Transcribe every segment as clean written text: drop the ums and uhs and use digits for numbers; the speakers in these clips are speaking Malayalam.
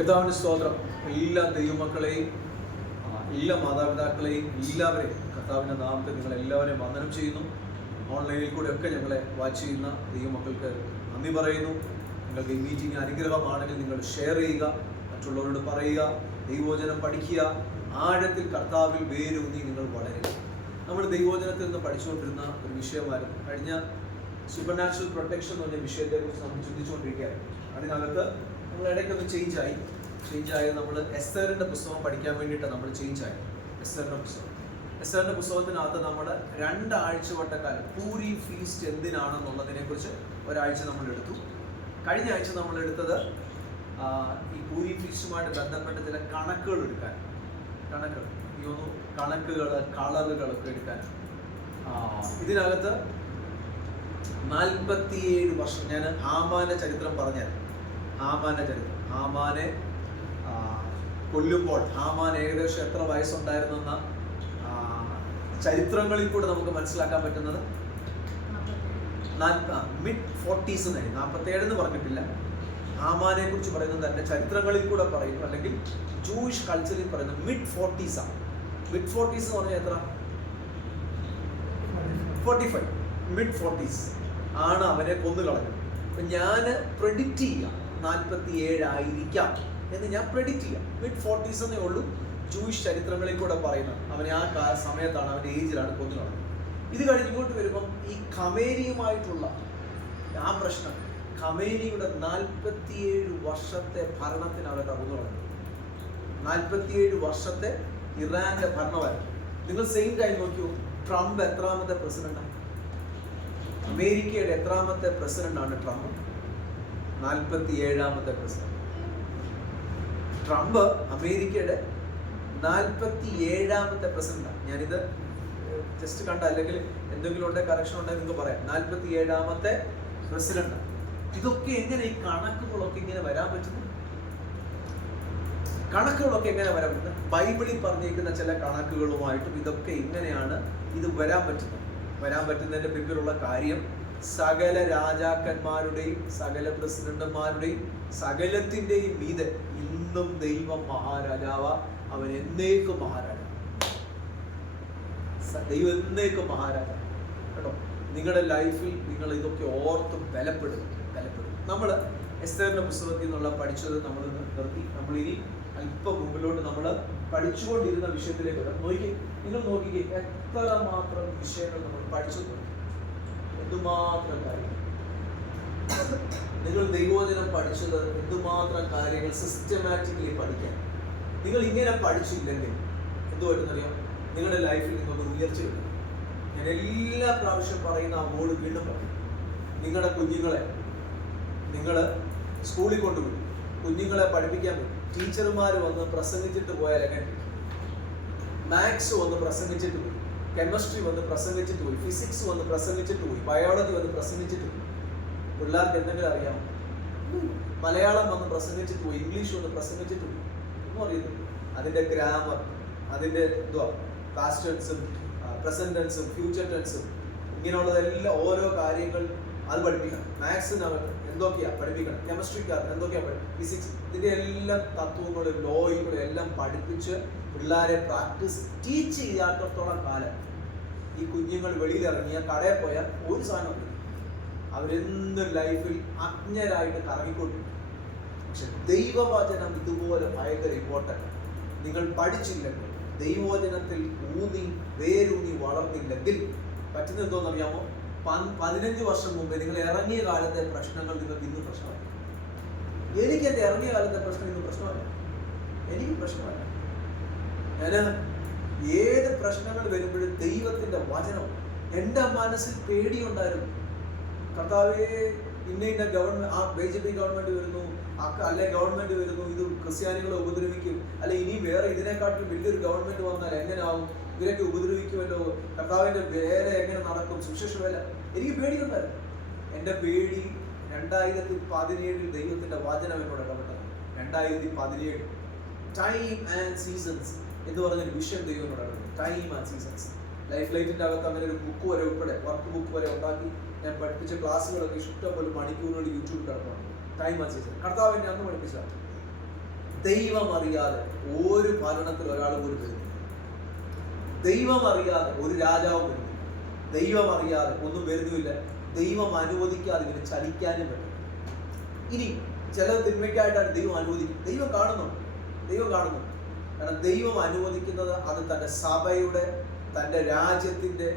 കർത്താവിന്റെ സ്തോത്രം. എല്ലാ ദൈവമക്കളെയും എല്ലാ മാതാപിതാക്കളെയും എല്ലാവരെയും കർത്താവിൻ്റെ നാമത്തിൽ നിങ്ങൾ എല്ലാവരെയും വന്ദനം ചെയ്യുന്നു. ഓൺലൈനിൽ കൂടെ ഒക്കെ ഞങ്ങളെ വാച്ച് ചെയ്യുന്ന ദൈവമക്കൾക്ക് നന്ദി പറയുന്നു. നിങ്ങൾക്ക് ഈ മീറ്റിംഗ് അനുഗ്രഹമാണെങ്കിൽ നിങ്ങൾ ഷെയർ ചെയ്യുക, മറ്റുള്ളവരോട് പറയുക, ദൈവവചനം പഠിക്കുക, ആഴത്തിൽ കർത്താവിൽ വേരൂന്നി നിങ്ങൾ വളരുക. നമ്മൾ ദൈവവചനത്തിൽ നിന്ന് പഠിച്ചുകൊണ്ടിരുന്ന ഒരു വിഷയമായിരുന്നു കഴിഞ്ഞ സൂപ്പർനാച്ചുറൽ പ്രൊട്ടക്ഷൻ എന്ന് പറഞ്ഞ വിഷയത്തെക്കുറിച്ച് നമ്മൾ ചിന്തിച്ചുകൊണ്ടിരിക്കുകയായിരുന്നു. അതിനകത്ത് നമ്മൾ ഇടയ്ക്കൊന്ന് ചേഞ്ചായി നമ്മൾ എസ്തേറിൻ്റെ പുസ്തകം പഠിക്കാൻ വേണ്ടിയിട്ടാണ് നമ്മൾ ചേഞ്ചായി. എസ്തേറിൻ്റെ പുസ്തകത്തിനകത്ത് നമ്മൾ 2 ആഴ്ചവട്ടക്കാലം പൂരി ഫീസ്റ്റ് എന്തിനാണെന്നുള്ളതിനെക്കുറിച്ച് ഒരാഴ്ച നമ്മൾ എടുത്തു. കഴിഞ്ഞ ആഴ്ച നമ്മൾ എടുത്തത് ഈ പൂരി ഫീസ്റ്റുമായിട്ട് ബന്ധപ്പെട്ട ചില കണക്കുകൾ എടുക്കാൻ, കണക്കുകൾ കളറുകളൊക്കെ എടുക്കാൻ. ഇതിനകത്ത് 47 വർഷം ഞാൻ ഹാമാന്റെ ചരിത്രം പറഞ്ഞാൽ, ഹാമാനെ കൊല്ലുമ്പോൾ ഹാമാൻ ഏകദേശം എത്ര വയസ്സുണ്ടായിരുന്നെന്ന ചരിത്രങ്ങളിൽ കൂടെ നമുക്ക് മനസ്സിലാക്കാൻ പറ്റുന്നത് mid-40s 47 എന്ന് പറഞ്ഞിട്ടില്ല. ഹാമാനെ കുറിച്ച് പറയുന്നത് തന്നെ ചരിത്രങ്ങളിൽ കൂടെ പറയുന്നു, അല്ലെങ്കിൽ ജൂയിഷ് കൾച്ചറിൽ പറയുന്നത് mid-40s ആണ്. mid-40s എന്ന് പറഞ്ഞാൽ എത്ര? 45. mid-40s ആണ് അവനെ കൊന്നു കളഞ്ഞത്. അപ്പം ഞാൻ പ്രെഡിക്റ്റ് ചെയ്യാം 47 ആയിരിക്കാം എന്ന് ഞാൻ പ്രെഡിക്റ്റ് ചെയ്യാം. mid-40s എന്നേ ഉള്ളൂ ജൂയിഷ് ചരിത്രങ്ങളിൽ കൂടെ പറയുന്നത്. അവനെ ആ സമയത്താണ്, അവൻ്റെ ഏജിലാണ് കൊന്നു കളഞ്ഞത്. ഇത് കഴിഞ്ഞിങ്ങോട്ട് വരുമ്പം ഈ ഖമേനിയുമായിട്ടുള്ള ആ പ്രശ്നം, ഖമേനിയുടെ 47 വർഷത്തെ ഭരണത്തിന് അവരെ കടന്നു കളഞ്ഞു. 47 വർഷത്തെ ഇറാന്റെ ഭരണമായിരുന്നു. നിങ്ങൾ സെയിം ടൈം നോക്കിയോ, ട്രംപ് എത്രാമത്തെ പ്രസിഡന്റാണ്? അമേരിക്കയുടെ എത്രാമത്തെ പ്രസിഡന്റാണ് ട്രംപ്? 47ാമത്തെ പ്രസിഡന്റ്. ട്രംപ് അമേരിക്കയുടെ 47ാമത്തെ പ്രസിഡന്റാണ്. ഞാനിത് ജസ്റ്റ് കണ്ട, അല്ലെങ്കിൽ എന്തെങ്കിലും ഉണ്ടെ കറക്ഷൻ ഉണ്ടെങ്കിൽ നിങ്ങൾക്ക് പറയാം. 47ാമത്തെ പ്രസിഡന്റാണ്. ഇതൊക്കെ എങ്ങനെ, ഈ കണക്കുകളൊക്കെ ഇങ്ങനെ വരാൻ പറ്റുന്നു? ബൈബിളിൽ പറഞ്ഞിരിക്കുന്ന ചില കണക്കുകളുമായിട്ടും ഇതൊക്കെ ഇങ്ങനെയാണ് ഇത് വരാൻ പറ്റുന്നതിന്റെ പിന്നിലുള്ള കാര്യം, സകല രാജാക്കന്മാരുടെയും സകല പ്രസിഡന്റുമാരുടെയും സകലത്തിന്റെയും മീതെ ഇന്നും ദൈവം മഹാരാജാവ. അവൻ എന്നേക്കും മഹാരാജാവ്. ദൈവം എന്നേക്കും മഹാരാജാവ് കേട്ടോ. നിങ്ങളുടെ ലൈഫിൽ നിങ്ങൾ ഇതൊക്കെ ഓർത്തും ബലപ്പെടും. നമ്മൾ എസ്തേറിന്റെ പുസ്തകത്തിൽ നിന്നുള്ള പഠിച്ചത് നമ്മൾ നിർത്തി. നമ്മളിനി അല്പം മുമ്പിലോട്ട് നമ്മൾ പഠിച്ചുകൊണ്ടിരുന്ന വിഷയത്തിലേക്ക് നിങ്ങൾ നോക്കിക്കേ, എത്രമാത്രം വിഷയങ്ങൾ നമ്മൾ പഠിച്ചു, എന്തുമാത്രം കാര്യങ്ങൾ. നിങ്ങൾ ദൈവവചനം പഠിച്ചത് എന്തുമാത്രം കാര്യങ്ങൾ സിസ്റ്റമാറ്റിക്കലി പഠിക്കാൻ. നിങ്ങൾ ഇങ്ങനെ പഠിച്ചില്ലെങ്കിൽ എന്തുമായിട്ടെന്നറിയാം, നിങ്ങളുടെ ലൈഫിൽ നിങ്ങൾക്ക് ഉയർച്ച കിട്ടും. ഞാൻ എല്ലാ പ്രാവശ്യം പറയുന്ന ആ വേർഡ് വീണ്ടും പറയും. നിങ്ങളുടെ കുഞ്ഞുങ്ങളെ നിങ്ങൾ സ്കൂളിൽ കൊണ്ടുപോയി കുഞ്ഞുങ്ങളെ പഠിപ്പിക്കാൻ പറ്റും. ടീച്ചർമാർ വന്ന് പ്രസംഗിച്ചിട്ട് പോയാൽ എങ്ങനെ? മാത്സ് വന്ന് പ്രസംഗിച്ചിട്ട് പോയി, കെമിസ്ട്രി വന്ന് പ്രസംഗിച്ചിട്ട് പോയി, ഫിസിക്സ് വന്ന് പ്രസംഗിച്ചിട്ട് പോയി, ബയോളജി വന്ന് പ്രസംഗിച്ചിട്ട് പോയി. പിള്ളേർക്ക് എന്തെങ്കിലും അറിയാം? മലയാളം വന്ന് പ്രസംഗിച്ചിട്ട് പോയി, ഇംഗ്ലീഷ് വന്ന് പ്രസംഗിച്ചിട്ട് പോയി. ഒന്നും അറിയുന്നു. അതിൻ്റെ ഗ്രാമർ, അതിൻ്റെ പാസ്റ്റ് ടെൻസും പ്രസന്റ് ടെൻസും ഫ്യൂച്ചർ ടെൻസും ഇങ്ങനെയുള്ളതെല്ലാം ഓരോ കാര്യങ്ങൾ അത് പഠിപ്പിക്കണം. മാത്സിന് എന്തൊക്കെയാണ് പഠിപ്പിക്കണം, കെമിസ്ട്രിക്കാർക്ക് എന്തൊക്കെയാണ് ഫിസിക്സ്, ഇതിൻ്റെ എല്ലാം തത്വങ്ങളും ലോയും എല്ലാം പഠിപ്പിച്ച് പിള്ളേരെ ടീച്ച് ചെയ്യാത്തത്തോളം കാലം ഈ കുഞ്ഞുങ്ങൾ വെളിയിലിറങ്ങിയ കടയിൽ പോയാൽ ഒരു സാധനം അവരെന്നും ലൈഫിൽ അജ്ഞരായിട്ട് കറങ്ങിക്കൊണ്ടിരിക്കും. പക്ഷെ ദൈവവചനം ഇതുപോലെ ഭയങ്കര ഇമ്പോർട്ടൻ്റ്. നിങ്ങൾ പഠിച്ചില്ലെങ്കിൽ, ദൈവവചനത്തിൽ വേരൂന്നി വളർന്നില്ലെങ്കിൽ പറ്റുന്ന എന്തോന്നറിയാമോ? 15 വർഷം മുമ്പേ നിങ്ങൾ ഇറങ്ങിയ കാലത്തെ പ്രശ്നങ്ങൾ നിങ്ങൾക്ക് ഇന്നും പ്രശ്നമല്ല. എനിക്ക് എൻ്റെ ഇറങ്ങിയ കാലത്തെ പ്രശ്നം ഇന്നും പ്രശ്നമല്ല. എനിക്ക് പ്രശ്നമല്ല. ഞാൻ ഏത് പ്രശ്നങ്ങൾ വരുമ്പോഴും ദൈവത്തിൻ്റെ വചനം, എൻ്റെ മനസ്സിൽ പേടിയുണ്ടായിരുന്നു. കർത്താവേ, ഇന്ന ഗവൺമെന്റ്, BJP ഗവൺമെന്റ് വരുന്നു, അല്ലെ ഗവൺമെന്റ് വരുന്നു, ഇത് ക്രിസ്ത്യാനികളെ ഉപദ്രവിക്കും, അല്ലെ ഇനി വേറെ ഇതിനെക്കാട്ടിലും വലിയൊരു ഗവൺമെന്റ് വന്നാൽ എങ്ങനെയാവും, ഇവരൊക്കെ ഉപദ്രവിക്കുമല്ലോ, കർത്താവിന്റെ വേല എങ്ങനെ നടക്കും, സുശേഷ വേല. എനിക്ക് പേടിയുണ്ടായിരുന്നു. എൻ്റെ പേടി 2017 ദൈവത്തിന്റെ വചനം എന്നോട് ഇടപെട്ടത്. 2017 ടൈം ആൻഡ് സീസൺസ് എന്ന് പറഞ്ഞൊരു വിഷയം ദൈവം എന്നോട് ഇടപെട്ടു. Time and seasons. ലൈഫ് ലൈറ്റിൻ്റെ അകത്ത് അങ്ങനെ ഒരു ബുക്ക് വരെ ഉൾപ്പെടെ, വർക്ക് ബുക്ക് വരെ ഉണ്ടാക്കി ഞാൻ പഠിപ്പിച്ച ക്ലാസ്സുകളൊക്കെ ഇഷ്ടംപോലെ മണിക്കൂറുകൾ യൂട്യൂബിൽ കിടക്കണം. ടൈം ആൻഡ് സീസൺ കർത്താവ് എന്നെ അന്ന് പഠിപ്പിച്ചതാണ്. ദൈവം അറിയാതെ ഒരു ഭരണത്തിൽ ഒരാൾ പോലും വരുന്നില്ല. ദൈവം അറിയാതെ ഒരു രാജാവും വരുന്നില്ല. ദൈവം അറിയാതെ ഒന്നും വരുന്നുമില്ല. ദൈവം അനുവദിക്കാതെ ഇതിന് ചലിക്കാനും പറ്റും. ഇനി ചില തിന്മയ്ക്കായിട്ടാണ് ദൈവം അനുവദിക്കുന്നത്. ദൈവം കാണുന്നു. കാരണം ദൈവം അനുവദിക്കുന്നത് അത് തൻ്റെ സഭയുടെ, തൻ്റെ രാജ്യത്തിൻ്റെ,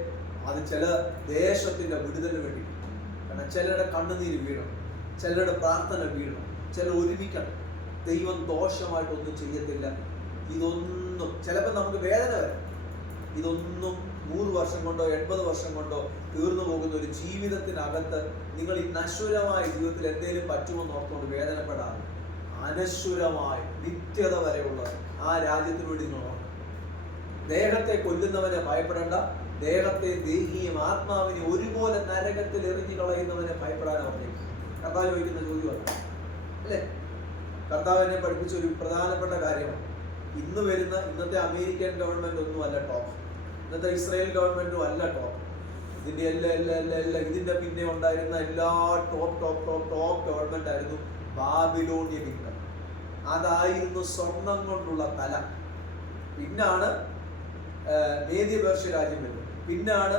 അത് ചില ദേശത്തിൻ്റെ വിടുതലിന് വേണ്ടി. കാരണം ചിലരുടെ കണ്ണുനീര് വീഴണം, ചിലരുടെ പ്രാർത്ഥന വീഴണം, ചിലർ ഒരുമിക്കണം. ദൈവം ദോഷമായിട്ടൊന്നും ചെയ്യത്തില്ല. ഇതൊന്നും ചിലപ്പോൾ നമുക്ക് വേദന വരും. ഇതൊന്നും 100 വർഷം കൊണ്ടോ 80 വർഷം കൊണ്ടോ തീർന്നു പോകുന്ന ഒരു ജീവിതത്തിനകത്ത് നിങ്ങൾ ഈ നശ്വരമായ ജീവിതത്തിൽ എന്തെങ്കിലും പറ്റുമെന്ന് ഓർത്തുകൊണ്ട് വേദനപ്പെടാതെ അനശ്വരമായ നിത്യത വരെയുള്ള ആ രാജ്യത്തിന് വേണ്ടി നിങ്ങൾ ഓർക്കണം. ദേഹത്തെ കൊല്ലുന്നവനെ ഭയപ്പെടേണ്ട, ദേഹത്തെ ദേഹിയും ആത്മാവിനെ ഒരുപോലെ നരകത്തിൽ എറിഞ്ഞു കളയുന്നവനെ ഭയപ്പെടാനാണ് പറഞ്ഞിരിക്കുന്നത്. കർത്താവ് ചോദിക്കുന്ന ചോദ്യമല്ല അല്ലേ? കർത്താവ് എന്നെ പഠിപ്പിച്ച ഒരു പ്രധാനപ്പെട്ട കാര്യമാണ്. ഇന്നത്തെ അമേരിക്കൻ ഗവൺമെന്റ് ഒന്നുമല്ല ടോപ്പ്, ഇന്നത്തെ ഇസ്രായേൽ ഗവൺമെന്റും അല്ല ടോപ്പ്. ഇതിന്റെ എല്ലാം ഇതിന്റെ പിന്നെ ഉണ്ടായിരുന്ന എല്ലാ ടോപ്പ് ഗവൺമെന്റ് ആയിരുന്നു ബാബിലോണിയ കിങ്ഡം. അതായിരുന്നു സ്വർണം കൊണ്ടുള്ള തല. പിന്നാണ് മേദ്യ പേർഷ്യ രാജ്യം വരുന്നത്, പിന്നാണ്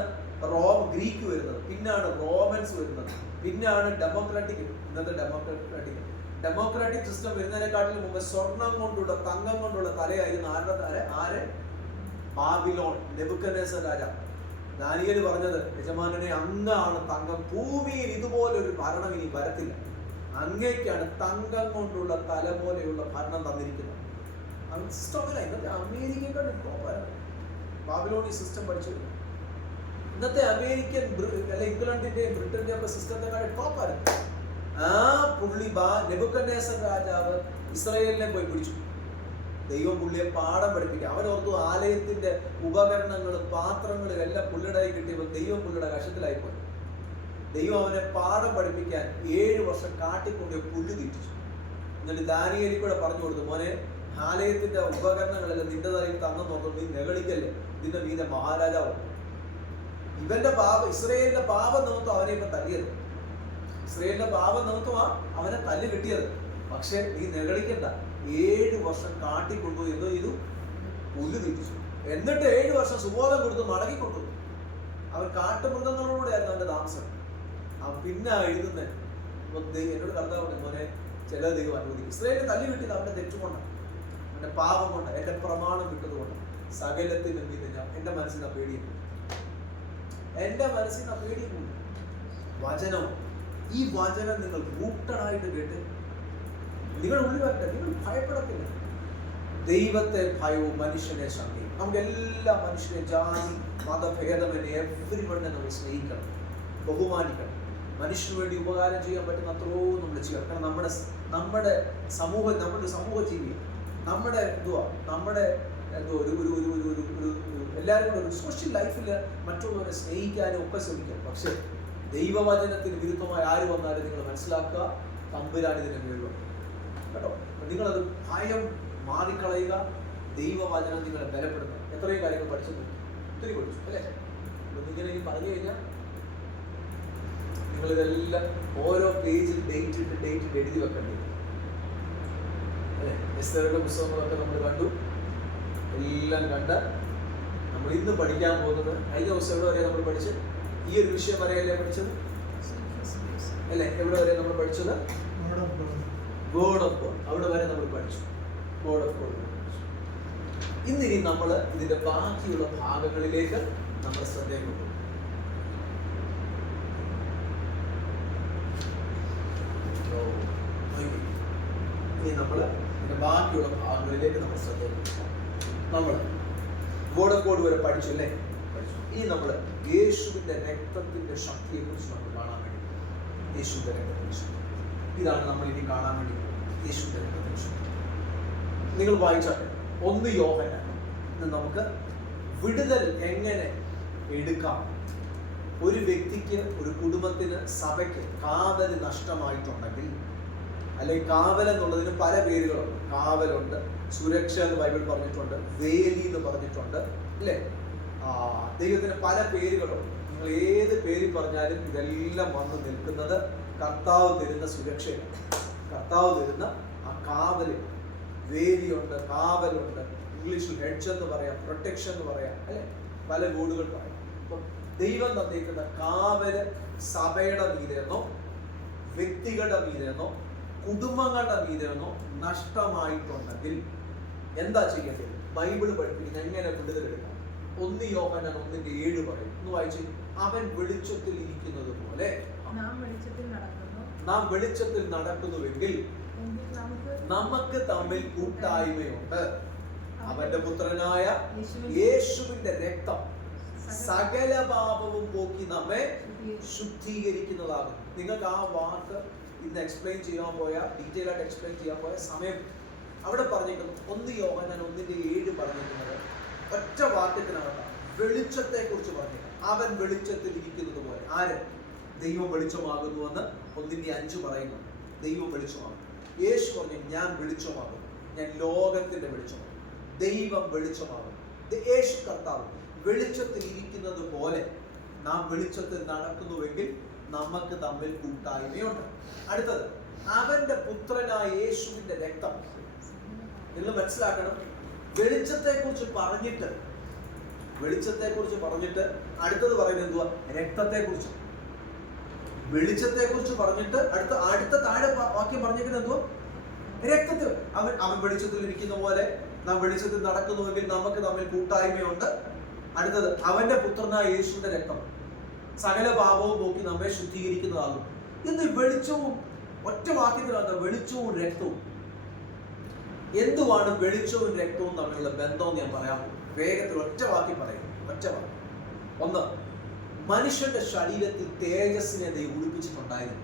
ഗ്രീക്ക് വരുന്നത്, പിന്നാണ് റോമൻസ് വരുന്നത്, പിന്നാണ് ഇന്നത്തെ ഡെമോക്രാറ്റിക് സിസ്റ്റം വരുന്നതിനെക്കാട്ടിലും മുമ്പ് സ്വർണം കൊണ്ടുള്ള, തങ്കം കൊണ്ടുള്ള തലയായിരുന്നു ആരെ? ബാബിലോൺ, നെബൂഖദ്നേസർ രാജാവ്. ദാനിയേൽ പറഞ്ഞത്, യജമാനനെ അങ്ങാണ് തങ്കം, ഭൂമിയിൽ ഇതുപോലൊരു ഭരണം ഇനി വരത്തില്ല, അങ്ങേക്കാണ് തങ്കം കൊണ്ടുള്ള തല പോലെയുള്ള ഭരണം തന്നിരിക്കുന്നത്. ഇന്നത്തെ അമേരിക്കയുടെ ബാബിലോണി സിസ്റ്റം പഠിച്ചു. ഇന്നത്തെ അമേരിക്കൻ ഇംഗ്ലണ്ടിന്റെയും ബ്രിട്ടന്റെയും ഒക്കെ സിസ്റ്റത്തെക്കാൾ ടോപ്പായിരുന്നു. ആ പുള്ളി നെബൂഖദ്നേസർ രാജാവ് ഇസ്രായേലിനെ പോയി പിടിച്ചു. ദൈവം പുള്ളിയെ പാഠം പഠിപ്പിക്കുക. അവനോർത്തു ആലയത്തിന്റെ ഉപകരണങ്ങളും പാത്രങ്ങളും എല്ലാം പുള്ളിയുടെ കിട്ടിയപ്പോൾ ദൈവം പുള്ളിയുടെ കഷത്തിലായിപ്പോയി. ദൈവം അവനെ പാഠം പഠിപ്പിക്കാൻ 7 വർഷം കാട്ടിക്കൊണ്ട് പുല്ല് തീറ്റിച്ചു. എന്നിട്ട് ദാനിയേലിൽ കൂടെ പറഞ്ഞു കൊടുത്തു, മോനെ, ആലയത്തിന്റെ ഉപകരണങ്ങളെല്ലാം നിന്റെ തലയിൽ തന്നു നോക്കുന്നു, നീ നെകളിക്കല്ലേ, ഇതിന്റെ മീതെ മഹാരാജാവ്. ഇവന്റെ ഇസ്രായേലിന്റെ പാപം നിമിത്തം അവനെ ഇപ്പൊ തല്ലിയത്. ഇസ്രായേലിന്റെ പാപം നിമിത്തമാ അവനെ തല്ല് കിട്ടിയത്. പക്ഷെ നീ നെകളിക്കണ്ട, 7 വർഷം കാട്ടിക്കൊണ്ടുപോയി എന്തോ ചെയ്തു? പുല്ല് തീറ്റിച്ചു. എന്നിട്ട് 7 വർഷം സുബോധം കൊടുത്ത് മടങ്ങിക്കൊണ്ടുപോയി. അവൻ കാട്ടുമൃഗങ്ങളോടെയായിരുന്നു അവന്റെ താമസം. അവൻ പിന്നെ എഴുതുന്നത് എന്നോട് കർത്താവ് മോനെ, ചില ദൈവം അനുവദിക്കും. ഇസ്രായേലിന് തല്ലി കിട്ടിയത് അവന്റെ തെറ്റുകൊണ്ടാണ്, അവന്റെ പാപം കൊണ്ടാണ്, എന്റെ പ്രമാണം വിട്ടതുകൊണ്ടാണ്. സകലത്തിനും ഞാൻ എന്റെ മനസ്സിന് പേടിയില്ല, വചനം. ഈ വചനം നിങ്ങൾ റൂട്ടഡായിട്ട് കേട്ട് നിങ്ങൾ ഉള്ളിൽ വരട്ടെ. നിങ്ങൾ ഭയപ്പെടത്തില്ല. ദൈവത്തെ ഭയവും മനുഷ്യനെ ശങ്കയും. നമുക്ക് എല്ലാ മനുഷ്യരെ, ജാതി മതഭേദമെന്നെ എവരിവണ്ണെ നമ്മൾ സ്നേഹിക്കണം, ബഹുമാനിക്കണം. മനുഷ്യന് വേണ്ടി ഉപകാരം ചെയ്യാൻ പറ്റുന്ന അത്രയോ നമ്മൾ ചെയ്യണം. കാരണം നമ്മുടെ സമൂഹം, നമ്മുടെ സമൂഹ ജീവി, നമ്മുടെ എല്ലാവരും കൂടെ ഒരു സോഷ്യൽ ലൈഫിൽ മറ്റുള്ളവരെ സ്നേഹിക്കാനും ഒക്കെ ശ്രമിക്കാം. പക്ഷെ ദൈവവചനത്തിന് വിരുദ്ധമായി ആര് വന്നാലും നിങ്ങൾ മനസ്സിലാക്കുക, തമ്പുരാൻ ഇതിനെ നേരിടും കേട്ടോ. നിങ്ങളത് ഭയം മാറിക്കളയുക. ദൈവവചനം നിങ്ങളെ ബലപ്പെടുത്തുക. എത്രയും കാര്യങ്ങൾ പഠിച്ചിട്ടുണ്ട്, ഒത്തിരി പഠിച്ചു അല്ലേ? ഇങ്ങനെ പറഞ്ഞു കഴിഞ്ഞാൽ നിങ്ങളിതെല്ലാം ഓരോ പേജിൽ ഡേറ്റ് ഇട്ട് എഴുതി വെക്കേണ്ടി അല്ലേ? എസ്തേറുടെ പുസ്തകങ്ങളൊക്കെ നമ്മൾ കണ്ടു, എല്ലാം കണ്ട് നമ്മൾ ഇന്ന് പഠിക്കാൻ പോകുന്നത് കഴിഞ്ഞ ദിവസം എവിടെ വരെ നമ്മൾ പഠിച്ച്? ഈ ഒരു വിഷയം വരെയല്ലേ പഠിച്ചത് അല്ലേ? എവിടെ വരെ നമ്മൾ പഠിച്ചത്? God of god. അവിടെ വരെ നമ്മൾ പഠിച്ചു. God of god. ഇന്നിനി നമ്മൾ ഇതിന്റെ ബാക്കിയുള്ള ഭാഗങ്ങളിലേക്ക് നമ്മൾ ശ്രദ്ധ കൊണ്ടു. ഇനി നമ്മൾ ഇതിന്റെ ബാക്കിയുള്ള ഭാഗങ്ങളിലേക്ക് നമ്മൾ ശ്രദ്ധ കൊണ്ടു. നമ്മൾ ഗോഡ് ഓഫ് ഗോഡ് വരെ പഠിച്ചു അല്ലേ? പഠിച്ചു. ഇനി നമ്മൾ യേശുവിന്റെ രക്തത്തിന്റെ ശക്തിയെ കുറിച്ച് നമ്മൾ കാണാൻ വേണ്ടി, യേശുവിന്റെ രക്തത്തിന്റെ ശക്തി ഇതാണ് നമ്മൾ ഇനി കാണാൻ വേണ്ടി. യേശുവിന്റെ രക്തത്തിന്റെ ശക്തി നിങ്ങൾ വായിച്ചാട്ടെ. 1 യോഹന്നാൻ. ഇന്ന് നമുക്ക് വിടുതൽ എങ്ങനെ എടുക്കാം. ഒരു വ്യക്തിക്ക്, ഒരു കുടുംബത്തിന്, സഭയ്ക്ക് കാവല് നഷ്ടമായിട്ടുണ്ടെങ്കിൽ, അല്ലെങ്കിൽ കാവൽ എന്നുള്ളതിന് പല പേരുകളുണ്ട്. കാവലുണ്ട്, സുരക്ഷ എന്ന് ബൈബിൾ പറഞ്ഞിട്ടുണ്ട്, വേലി എന്ന് പറഞ്ഞിട്ടുണ്ട് അല്ലേ? ദൈവത്തിന് പല പേരുകളുണ്ട്. നിങ്ങൾ ഏത് പേര് പറഞ്ഞാലും ഇതെല്ലാം വന്ന് നിൽക്കുന്നത് കർത്താവ് തരുന്ന സുരക്ഷയാണ്, കർത്താവ് തരുന്ന ആ കാവല്. വേലിയുണ്ട്, കാവലുണ്ട്, ഇംഗ്ലീഷിൽ ഹെഡ്ജ് എന്ന് പറയാം, പ്രൊട്ടക്ഷൻ എന്ന് പറയാം, അല്ലെ, പല വേർഡുകൾ പറയാം. അപ്പം ദൈവം തന്നിരിക്കുന്ന കാവല് സഭയുടെ മീതെന്നോ വ്യക്തികളുടെ മീതെന്നോ കുടുംബങ്ങളുടെ മീതെന്നോ നഷ്ടമായിട്ടുണ്ടെങ്കിൽ എന്താ ചെയ്യേണ്ടത്? ബൈബിൾ പഠിപ്പിക്കുന്ന എങ്ങനെ വിടുതലെടുക്കാം. 1 യോഹന്നാൻ 1:7 പറയും. ഒന്ന് വായിച്ചു. അവൻ വെളിച്ചത്തിൽ ഇരിക്കുന്നത് പോലെ നാം വെളിച്ചത്തിൽ നടക്കുന്നുവെങ്കിൽ നമുക്ക് തമ്മിൽ കൂട്ടായ്മയുണ്ട്. അവന്റെ പുത്രനായ യേശുവിന്റെ രക്തം സകല പാപവും പോക്കി നമ്മെ ശുദ്ധീകരിക്കുന്നതാകും. നിങ്ങൾക്ക് ആ വാക്ക് ഇന്ന് എക്സ്പ്ലെയിൻ ചെയ്യാൻ പോയ, ഡീറ്റെയിൽ ആയിട്ട് എക്സ്പ്ലെയിൻ ചെയ്യാൻ പോയ സമയം അവിടെ പറഞ്ഞിരിക്കുന്നു. 1 യോഹന്നാൻ 1:7 പറഞ്ഞിരിക്കുന്നത് ഒറ്റ വാക്യത്തിനകത്താണ് വെളിച്ചത്തെ കുറിച്ച് പറഞ്ഞത്. അവൻ വെളിച്ചത്തിൽ ഇരിക്കുന്നത് പോലെ. ആര്? ദൈവം വെളിച്ചമാകുന്നുവെന്ന് 1:5 പറയുന്നു. ദൈവം വെളിച്ചമാകും. യേശു പറഞ്ഞു, ഞാൻ വെളിച്ചമാകും, ഞാൻ ലോകത്തിന്റെ വെളിച്ചമാകും. ദൈവം വെളിച്ചമാകും. യേശു കർത്താവ് വെളിച്ചത്തിൽ ഇരിക്കുന്നത് പോലെ നാം വെളിച്ചത്തിൽ നടക്കുന്നുവെങ്കിൽ നമുക്ക് തമ്മിൽ കൂട്ടായ്മയുണ്ട്. അടുത്തത്, അവന്റെ പുത്രനായ യേശുവിന്റെ രക്തം. നിങ്ങൾ മനസ്സിലാക്കണം, വെളിച്ചത്തെ കുറിച്ച് പറഞ്ഞിട്ട് അടുത്തത് പറയുന്നത് എന്തുവാ? രക്തത്തെ കുറിച്ച്. വെളിച്ചത്തെ കുറിച്ച് പറഞ്ഞിട്ട് അടുത്ത താഴെ വാക്യം പറഞ്ഞിരിക്കുന്നത് എന്തുവാ? രക്തത്തിൽ. അവൻ വെളിച്ചത്തിൽ ഇരിക്കുന്ന പോലെ നാം വെളിച്ചത്തിൽ നടക്കുന്നുവെങ്കിൽ നമുക്ക് തമ്മിൽ കൂട്ടായ്മയുണ്ട്. അടുത്തത്, അവന്റെ പുത്രനായ യേശുവിന്റെ രക്തം സകല പാപവും പോക്കി നമ്മെ ശുദ്ധീകരിക്കുന്നതാകും. ഇന്ന് വെളിച്ചവും ഒറ്റ വാക്യത്തിലാണ് വെളിച്ചവും രക്തവും. എന്തുവാണ് വെളിച്ചവും രക്തവും തമ്മിലുള്ള ബന്ധം? ഞാൻ പറയാം വേഗത്തിൽ, ഒറ്റ വാക്യം പറയും. ഒറ്റ വാക്യം. ഒന്ന്, മനുഷ്യന്റെ ശരീരത്തിൽ തേജസ്സിനെ ദൈവം ഉടുപ്പിച്ചിട്ടുണ്ടായിരുന്നു.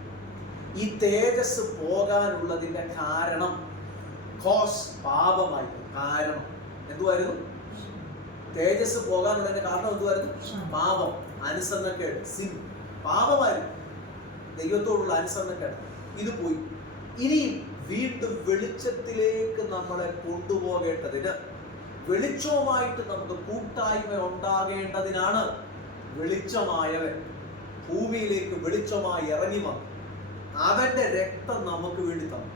ഈ തേജസ് പോകാനുള്ളതിന്റെ കാരണം പാപമായിരുന്നു. കാരണം എന്തുവായിരുന്നു? തേജസ് പോകാനുള്ളതിന്റെ കാരണം എന്തുവായിരുന്നു? പാപം, അനുസരണക്കേട്, സിൻ. പാപമായിരുന്നു, ദൈവത്തോടുള്ള അനുസരണക്കേട്. ഇത് പോയി. ഇനിയും വീണ്ടും വെളിച്ചത്തിലേക്ക് നമ്മളെ കൊണ്ടുപോകേണ്ടതിന്, വെളിച്ചവുമായിട്ട് നമുക്ക് കൂട്ടായ്മ ഉണ്ടാകേണ്ടതിനാണ് വെളിച്ചമായവൻ ഭൂമിയിലേക്ക് വെളിച്ചമായി ഇറങ്ങി വന്നു. അവന്റെ രക്തം നമുക്ക് വേണ്ടി തന്നു.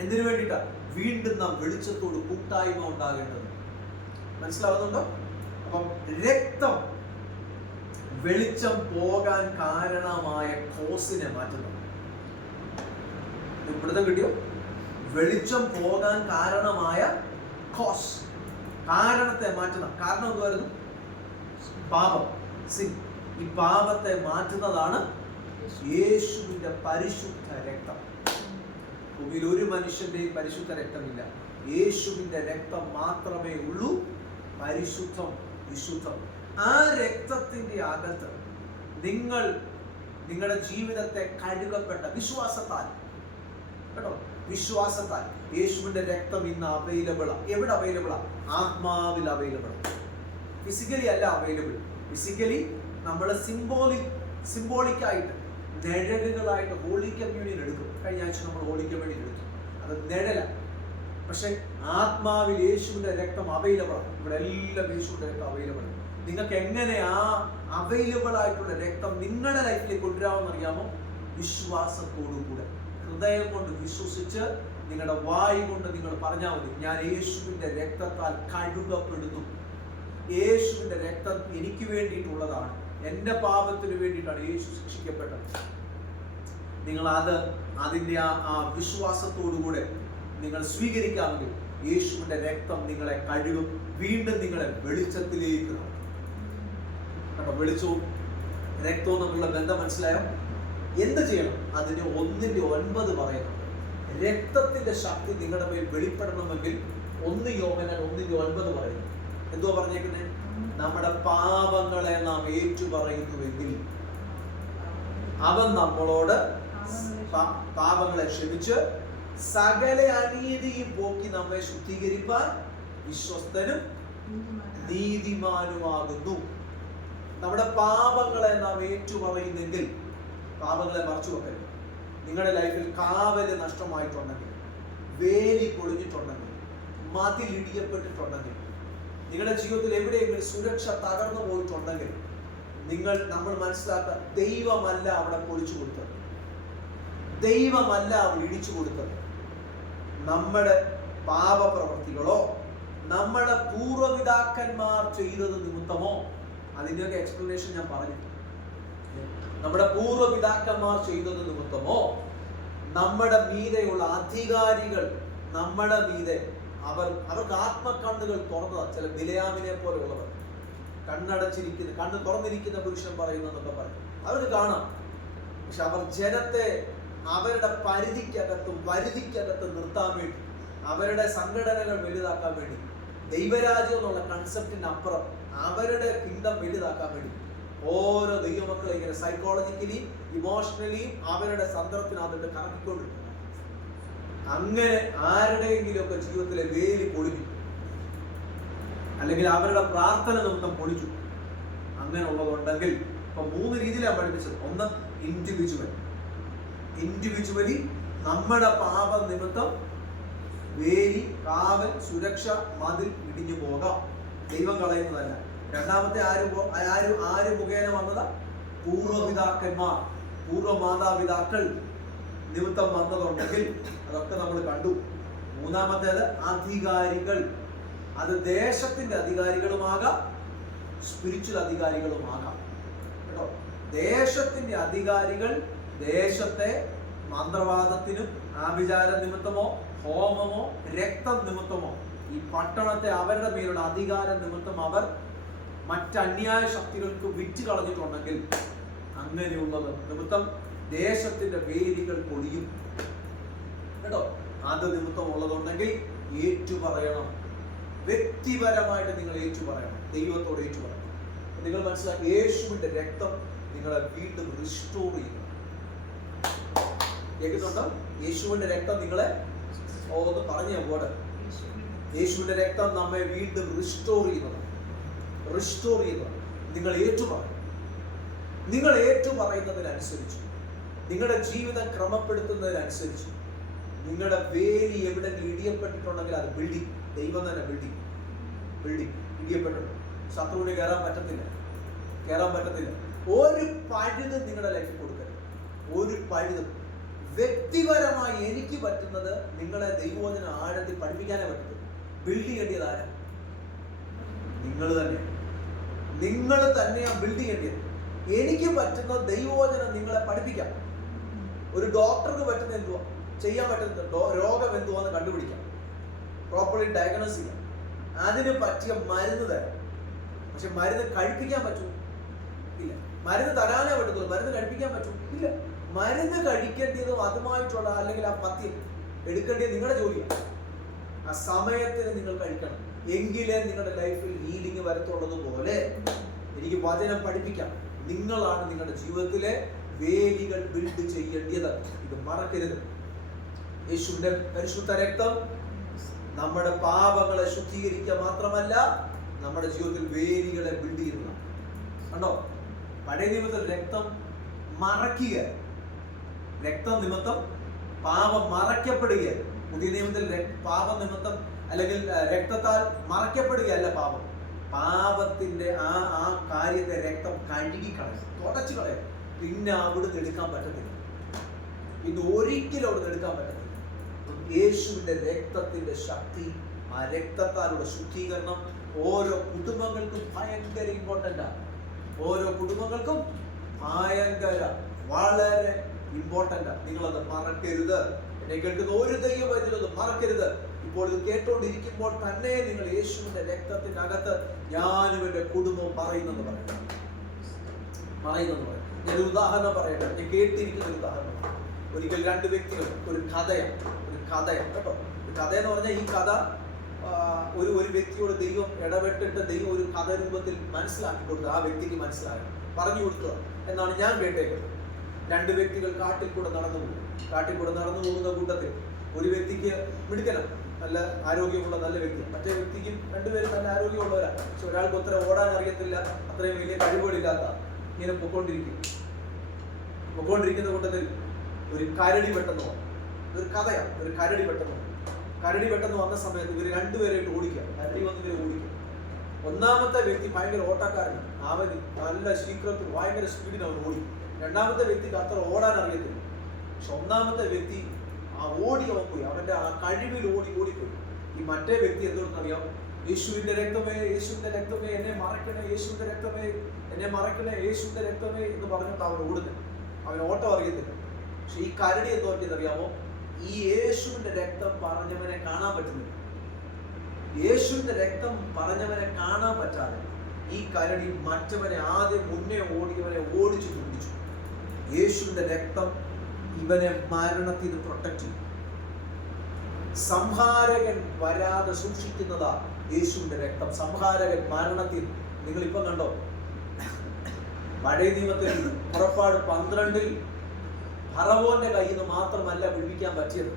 എന്തിനു വേണ്ടിയിട്ടാ? വീണ്ടും നാം വെളിച്ചത്തോട് കൂട്ടായ്മ ഉണ്ടാകേണ്ടത്. മനസ്സിലാവുന്നുണ്ടോ? അപ്പം രക്തം വെളിച്ചം പോകാൻ കാരണമായ കോസിനെ മാറ്റുന്നു. ഇവിടുത്തെ കിട്ടിയോ? വെളിച്ചം പോകാൻ കാരണമായ കോസ്, കാരണത്തെ മാറ്റുന്ന. കാരണം എന്തുവായിരുന്നു? പാപം, സിൻ. ഈ പാപത്തെ മാറ്റുന്നതാണ് യേശുവിന്റെ പരിശുദ്ധ രക്തം. ഭൂമിയിൽ ഒരു മനുഷ്യന്റെയും പരിശുദ്ധ രക്തമില്ല. യേശുവിന്റെ രക്തം മാത്രമേ ഉള്ളൂ പരിശുദ്ധം, വിശുദ്ധം. ആ രക്തത്തിന്റെ അകത്ത് നിങ്ങളുടെ ജീവിതത്തെ കഴുകപ്പെട്ട വിശ്വാസത്താൽ, കേട്ടോ, വിശ്വാസത്താൽ യേശുവിന്റെ രക്തം ഇന്ന് അവൈലബിളാ. എവിടെ അവൈലബിളാ? ആത്മാവിൽ അവൈലബിൾ. ഫിസിക്കലി അല്ല അവൈലബിൾ. ഫിസിക്കലി നമ്മൾ സിംബോളിക്കായിട്ട്, നിഴലുകളായിട്ട് ഹോളി കമ്മ്യൂണിയൻ എടുക്കും. കഴിഞ്ഞ ആഴ്ച നമ്മൾ ഹോളി കമ്മ്യൂണിയൻ എടുത്തു. അത് നിഴല. പക്ഷെ ആത്മാവിൽ യേശുവിന്റെ രക്തം അവൈലബിളാണ്. ഇവിടെ എല്ലാം യേശുവിന്റെ രക്തം അവൈലബിൾ. നിങ്ങൾക്ക് എങ്ങനെ ആ അവൈലബിൾ ആയിട്ടുള്ള രക്തം നിങ്ങളുടെ ലൈഫിലേക്ക് കൊണ്ടുവരാമെന്ന് അറിയാമോ? വിശ്വാസത്തോടുകൂടെ, ഹൃദയം കൊണ്ട് വിശ്വസിച്ച് നിങ്ങളുടെ വായി കൊണ്ട് നിങ്ങൾ പറഞ്ഞാൽ മതി, ഞാൻ യേശുവിന്റെ രക്തത്താൽ കഴുകപ്പെടുന്നു. യേശുവിന്റെ രക്തം എനിക്ക് വേണ്ടിയിട്ടുള്ളതാണ്, എന്റെ പാപത്തിന് വേണ്ടിയിട്ടാണ് യേശു ശിക്ഷിക്കപ്പെട്ടത്. നിങ്ങൾ അതിന്റെ ആ വിശ്വാസത്തോടുകൂടെ നിങ്ങൾ സ്വീകരിക്കാമെങ്കിൽ യേശുവിന്റെ രക്തം നിങ്ങളെ കഴുകും. വീണ്ടും നിങ്ങളെ വെളിച്ചത്തിലേക്ക്. കേട്ടോ, വെളിച്ചവും രക്തവും തമ്മിലുള്ള ബന്ധം മനസ്സിലായോ? എന്ത് ചെയ്യണം? അതിന് 1:9 പറയുന്നു. രക്തത്തിന്റെ ശക്തി നിങ്ങളുടെ മേൽ വെളിപ്പെടണമെങ്കിൽ 1 യോഹന്നാൻ 1:9 പറയുന്നു. എന്തുവാ പറഞ്ഞേക്കുന്നത്? നമ്മുടെ പാപങ്ങളെ നാം ഏറ്റുപറയുന്നുവെങ്കിൽ അവൻ നമ്മളോട് പാപങ്ങളെ ക്ഷമിച്ച് സകല അനീതിയും പോക്കി നമ്മെ ശുദ്ധീകരിപ്പാൻ വിശ്വസ്തനും നീതിമാനുമാകുന്നു. നമ്മുടെ പാപങ്ങളെ നാം ഏറ്റുപറയുന്നെങ്കിൽ, പാപങ്ങളെ മറച്ചു വെക്കരുത്. നിങ്ങളുടെ ലൈഫിൽ കാവല് നഷ്ടമായിട്ടുണ്ടെങ്കിൽ, വേലി പൊളിഞ്ഞിട്ടുണ്ടെങ്കിൽ, മതിൽ ഇടിയപ്പെട്ടിട്ടുണ്ടെങ്കിൽ, നിങ്ങളുടെ ജീവിതത്തിൽ എവിടെയെങ്കിലും സുരക്ഷ തകർന്നു പോയിട്ടുണ്ടെങ്കിൽ, നമ്മൾ മനസ്സിലാക്കുക, ദൈവമല്ല അവിടെ പൊളിച്ചു കൊടുത്തത്, ദൈവമല്ല അവിടെ ഇടിച്ചു കൊടുത്തത്. നമ്മുടെ പാപപ്രവൃത്തികളോ നമ്മുടെ പൂർവ്വപിതാക്കന്മാർ ചെയ്തത് നിമിത്തമോ, അതിൻ്റെയൊക്കെ എക്സ്പ്ലനേഷൻ ഞാൻ പറഞ്ഞു. നമ്മുടെ പൂർവ്വപിതാക്കന്മാർ ചെയ്തത് നിമിത്തമോ, നമ്മുടെ മീതെയുള്ള അധികാരികൾ നമ്മുടെ മീതെ അവർക്ക് ആത്മകണ്ണുകൾ തുറന്നതാ. ചില ബിലയാമിനെ പോലെയുള്ളവർ കണ്ണടച്ചിരിക്കുന്ന, കണ്ണ് തുറന്നിരിക്കുന്ന പുരുഷൻ പറയുന്നതൊക്കെ പറയും, അവർക്ക് കാണാം. പക്ഷെ അവർ ജനത്തെ അവരുടെ പരിധിക്കകത്ത് നിർത്താൻ വേണ്ടി, അവരുടെ സംഘടനകൾ വലുതാക്കാൻ വേണ്ടി, ദൈവരാജ്യം എന്നുള്ള കൺസെപ്റ്റിന് അപ്പുറം അവരുടെ കിങ്ഡം വലുതാക്കാൻ വേണ്ടി ഓരോ ദൈവമക്കളെ ഇങ്ങനെ സൈക്കോളജിക്കലിയും ഇമോഷണലിയും അവരുടെ സന്ദർഭത്തിനകത്ത് കറക്കിക്കൊണ്ടിരിക്കുന്നു. അങ്ങനെ ആരുടെയെങ്കിലും ഒക്കെ ജീവിതത്തിലെ വേലി പൊളിഞ്ഞു, അല്ലെങ്കിൽ അവരുടെ പ്രാർത്ഥന നിമിത്തം പൊളിച്ചു, അങ്ങനെ ഉള്ളതുണ്ടെങ്കിൽ ഇപ്പൊ 3 രീതിയിലാണ് പഠിപ്പിച്ചത്. ഒന്ന്, ഇൻഡിവിജ്വലി നമ്മുടെ പാപ നിമിത്തം വേലി, കാവൽ, സുരക്ഷ, മതിൽ ഇടിഞ്ഞു പോകാം, ദൈവം കളയുന്നതല്ല. രണ്ടാമത്തെ ആര് മുഖേന വന്നതാ? പൂർവ്വപിതാക്കന്മാർ, പൂർവ്വമാതാപിതാക്കൾ നിമിത്തം വന്നതുണ്ടെങ്കിൽ അതൊക്കെ നമ്മൾ കണ്ടു. മൂന്നാമത്തേത് അധികാരികൾ. അത് ദേശത്തിന്റെ അധികാരികളുമാകാം, സ്പിരിച്വൽ അധികാരികളുമാകാം കേട്ടോ. ദേശത്തിന്റെ അധികാരികൾ ദേശത്തെ മന്ത്രവാദത്തിനും ആഭിചാര നിമിത്തമോ ഹോമമോ രക്തം നിമിത്തമോ ഈ പട്ടണത്തെ അവരുടെ മേലുള്ള അധികാര നിമിത്തം അവർ മറ്റന്യായ ശക്തികൾക്ക് വിറ്റ് കളഞ്ഞിട്ടുണ്ടെങ്കിൽ, അങ്ങനെയുള്ളത് നിമിത്തം ദേശത്തിന്റെ വേലികൾ പൊളിയും കേട്ടോ. അത് നിമിത്തം ഉള്ളതുണ്ടെങ്കിൽ ഏറ്റുപറയണം. വ്യക്തിപരമായിട്ട് നിങ്ങൾ ഏറ്റുപറയണം, ദൈവത്തോട് ഏറ്റുപറയണം. നിങ്ങൾ മനസ്സിലാക്കി, യേശുവിന്റെ രക്തം നിങ്ങളെ വീണ്ടും റിസ്റ്റോർ ചെയ്യുന്നു. കേൾക്കുന്നുണ്ടോ? യേശുവിന്റെ രക്തം നിങ്ങളെ ഒന്ന് പറഞ്ഞ പോലെ, യേശുവിന്റെ രക്തം നമ്മെ വീണ്ടും റിസ്റ്റോർ ചെയ്യുന്നത്. നിങ്ങൾ ഏറ്റുപറയും. നിങ്ങൾ ഏറ്റുപറയുന്നതിനനുസരിച്ച്, നിങ്ങളുടെ ജീവിതം ക്രമപ്പെടുത്തുന്നതിനനുസരിച്ച്, നിങ്ങളുടെ വേലി എവിടെങ്കിലും ഇടിയപ്പെട്ടിട്ടുണ്ടെങ്കിൽ അത് ബിൽഡിംഗ്, ദൈവം തന്നെ ബിൽഡിംഗ് ഇടിയപ്പെട്ടിട്ടുണ്ട്. ശത്രുവിന് കയറാൻ പറ്റത്തില്ല. ഒരു പഴുതും നിങ്ങളുടെ ലൈഫിൽ കൊടുക്കരുത്. ഒരു പഴുതും. വ്യക്തിപരമായി എനിക്ക് പറ്റുന്നത് നിങ്ങളെ ദൈവവചന ആഴത്തിൽ പഠിപ്പിക്കാനേ പറ്റത്തുള്ളൂ. ബിൽഡ് ചെയ്യേണ്ടത് ആരാ? നിങ്ങൾ തന്നെയാ ബിൽഡ് ചെയ്യേണ്ടത്. എനിക്ക് പറ്റുന്ന ദൈവവചനം നിങ്ങളെ പഠിപ്പിക്കാം. ഒരു ഡോക്ടർക്ക് പറ്റുന്ന എന്തുവാ ചെയ്യാൻ പറ്റുന്നത്? രോഗം എന്തുവാന്ന് കണ്ടുപിടിക്കാം, പ്രോപ്പർലി ഡയഗ്നോസ് ചെയ്യാം, അതിന് പറ്റിയ മരുന്ന് തരാം. പക്ഷെ മരുന്ന് കഴിപ്പിക്കാൻ പറ്റുമോ? ഇല്ല. മരുന്ന് തരാനേ പറ്റത്തുള്ളൂ, മരുന്ന് കഴിപ്പിക്കാൻ പറ്റുമോ? ഇല്ല. മരുന്ന് കഴിക്കേണ്ടതും അതുമായിട്ടുള്ള അല്ലെങ്കിൽ ആ പഥ്യം എടുക്കേണ്ടത് നിങ്ങളുടെ ജോലിയാണ്. ആ സമയത്തിന് നിങ്ങൾ കഴിക്കണം, എങ്കിലേ നിങ്ങളുടെ ലൈഫിൽ ഹീലിംഗ് വരത്തുള്ളതുപോലെ എനിക്ക് വചനം പഠിപ്പിക്കാം. നിങ്ങളാണ് നിങ്ങളുടെ ജീവിതത്തിലെ വേലികൾ ബിൽഡ് ചെയ്യേണ്ടത്. ഇത് മറക്കരുത്. യേശുവിന്റെ പരിശുദ്ധ രക്തം നമ്മുടെ പാപങ്ങളെ ശുദ്ധീകരിക്കുക മാത്രമല്ല, നമ്മുടെ ജീവിതത്തിൽ വേലികളെ ബിൽഡ് ചെയ്യുന്നതാണ്. കണ്ടോ? പഴയ നിയമത്തിൽ രക്തം മറയ്ക്കുക, രക്തം നിമിത്തം പാപം മറയ്ക്കപ്പെടുകയാണ്. പുതിയ നിയമത്തിൽ പാപനിമിത്തം അല്ലെങ്കിൽ രക്തത്താൽ മറയ്ക്കപ്പെടുകയല്ല പാപം. പാപത്തിന്റെ ആ കാര്യത്തെ രക്തം കഴുകി കളയും, തുടച്ചു കളയും. പിന്നെ അവിടുന്ന് എടുക്കാൻ പറ്റത്തില്ല, പിന്നെ ഒരിക്കലും അവിടുന്ന് എടുക്കാൻ പറ്റത്തില്ല. യേശുവിന്റെ രക്തത്തിന്റെ ശക്തി, ആ രക്തത്താലുള്ള ശുദ്ധീകരണം ഓരോ കുടുംബങ്ങൾക്കും ഭയങ്കര ഇമ്പോർട്ടൻ്റാണ്. ഓരോ കുടുംബങ്ങൾക്കും വളരെ ഇമ്പോർട്ടൻ്റാണ്. നിങ്ങളത് മറക്കരുത്. എന്നെ കേൾക്കുന്ന ഒരു ദൈവം ഇതിലത് മറക്കരുത്. ഇപ്പോൾ ഇത് കേട്ടോണ്ടിരിക്കുമ്പോൾ തന്നെ നിങ്ങൾ യേശുവിന്റെ രക്തത്തിനകത്ത് ഞാനും എൻ്റെ കുടുംബവും പറയുന്നെന്ന് പറയും. ഞാനൊരു ഉദാഹരണം പറയട്ടെ. ഞാൻ കേട്ടിരിക്കുന്ന ഒരു ഉദാഹരണം. ഒരിക്കൽ 2 വ്യക്തികൾ, ഒരു കഥയാണ് കേട്ടോ. ഒരു കഥ എന്ന് പറഞ്ഞാൽ ഈ കഥ ഒരു വ്യക്തിയോട് ദൈവം ഇടപെട്ടിട്ട് ദൈവം ഒരു കഥ രൂപത്തിൽ മനസ്സിലാക്കി കൊടുത്തു. ആ വ്യക്തിക്ക് മനസ്സിലായി പറഞ്ഞു കൊടുത്തത് എന്നാണ് ഞാൻ കേട്ടേക്കുന്നത്. 2 വ്യക്തികൾ കാട്ടിൽ കൂടെ നടന്നു പോകുന്ന കൂട്ടത്തിൽ ഒരു വ്യക്തിക്ക് മിടുക്കനം, നല്ല ആരോഗ്യമുള്ള നല്ല വ്യക്തി, മറ്റേ വ്യക്തിക്കും 2 പേരും നല്ല ആരോഗ്യമുള്ളവരാണ്. പക്ഷെ ഒരാൾക്ക് ഒത്ര ഓടാൻ അറിയത്തില്ല, അത്രയും വലിയ കഴിവുകളില്ലാത്ത ഇങ്ങനെ പൊക്കോണ്ടിരിക്കുന്ന കൂട്ടത്തിൽ ഒരു കരടി പെട്ടെന്ന് വന്നു. ഒരു കഥയാണ്. ഒരു കരടി പെട്ടെന്ന് വന്ന സമയത്ത് ഇവർ 2 പേരായിട്ട് ഓടിക്കുക. കരടി വന്ന് ഇവരെ ഓടിക്കുക. ഒന്നാമത്തെ വ്യക്തി ഭയങ്കര ഓട്ടക്കാരനാണ്. അവന് നല്ല ശീഘ്രത്തിൽ ഭയങ്കര സ്പീഡിന് അവൻ ഓടി. രണ്ടാമത്തെ വ്യക്തിക്ക് അത്ര ഓടാൻ അറിയത്തില്ല. പക്ഷെ ഒന്നാമത്തെ വ്യക്തി ആ ഓടി അവൻ പോയി, അവന്റെ ആ കഴിവിൽ ഓടിപ്പോയി. മറ്റേ വ്യക്തി എന്തുകൊണ്ടെന്നറിയാം? യേശുവിന്റെ രക്തമേ, യേശുവിന്റെ രക്തമേ, എന്നെ മറക്കണേ, യേശുവിന്റെ രക്തമേ, എന്നെ മറക്കണേ, യേശുവിന്റെ രക്തമേ എന്ന് പറഞ്ഞിട്ട് അവൻ ഓടുന്നു. അവൻ ഓട്ടം അറിയത്തില്ല. പക്ഷെ ഈ കരടി എന്തോ പറ്റിയെന്നറിയാമോ? ഈ യേശുവിന്റെ രക്തം പറഞ്ഞവനെ കാണാൻ പറ്റുന്നില്ല. യേശുവിന്റെ രക്തം പറഞ്ഞവനെ കാണാൻ പറ്റാതെ ഈ കരടി മറ്റവനെ ആദ്യം മുന്നേ ഓടിയവനെ ഓടിച്ചു തുണ്ടിച്ചു. യേശുവിന്റെ രക്തം ഇവനെ മരണത്തിൽ നിന്ന് പ്രൊട്ടക്ട് ചെയ്യും. സംഹാരകൻ വരാതെ സൂക്ഷിക്കുന്നതാ യേശുവിന്റെ രക്തം. സംഹാരകൻ മരണത്തിൽ, നിങ്ങളിപ്പം കണ്ടോ പഴയ നിയമത്തിൽ പുറപ്പാട് 12 ഫറവോന്റെ കയ്യിൽ നിന്ന് മാത്രമല്ല വിടുവിക്കാൻ പറ്റിയത്.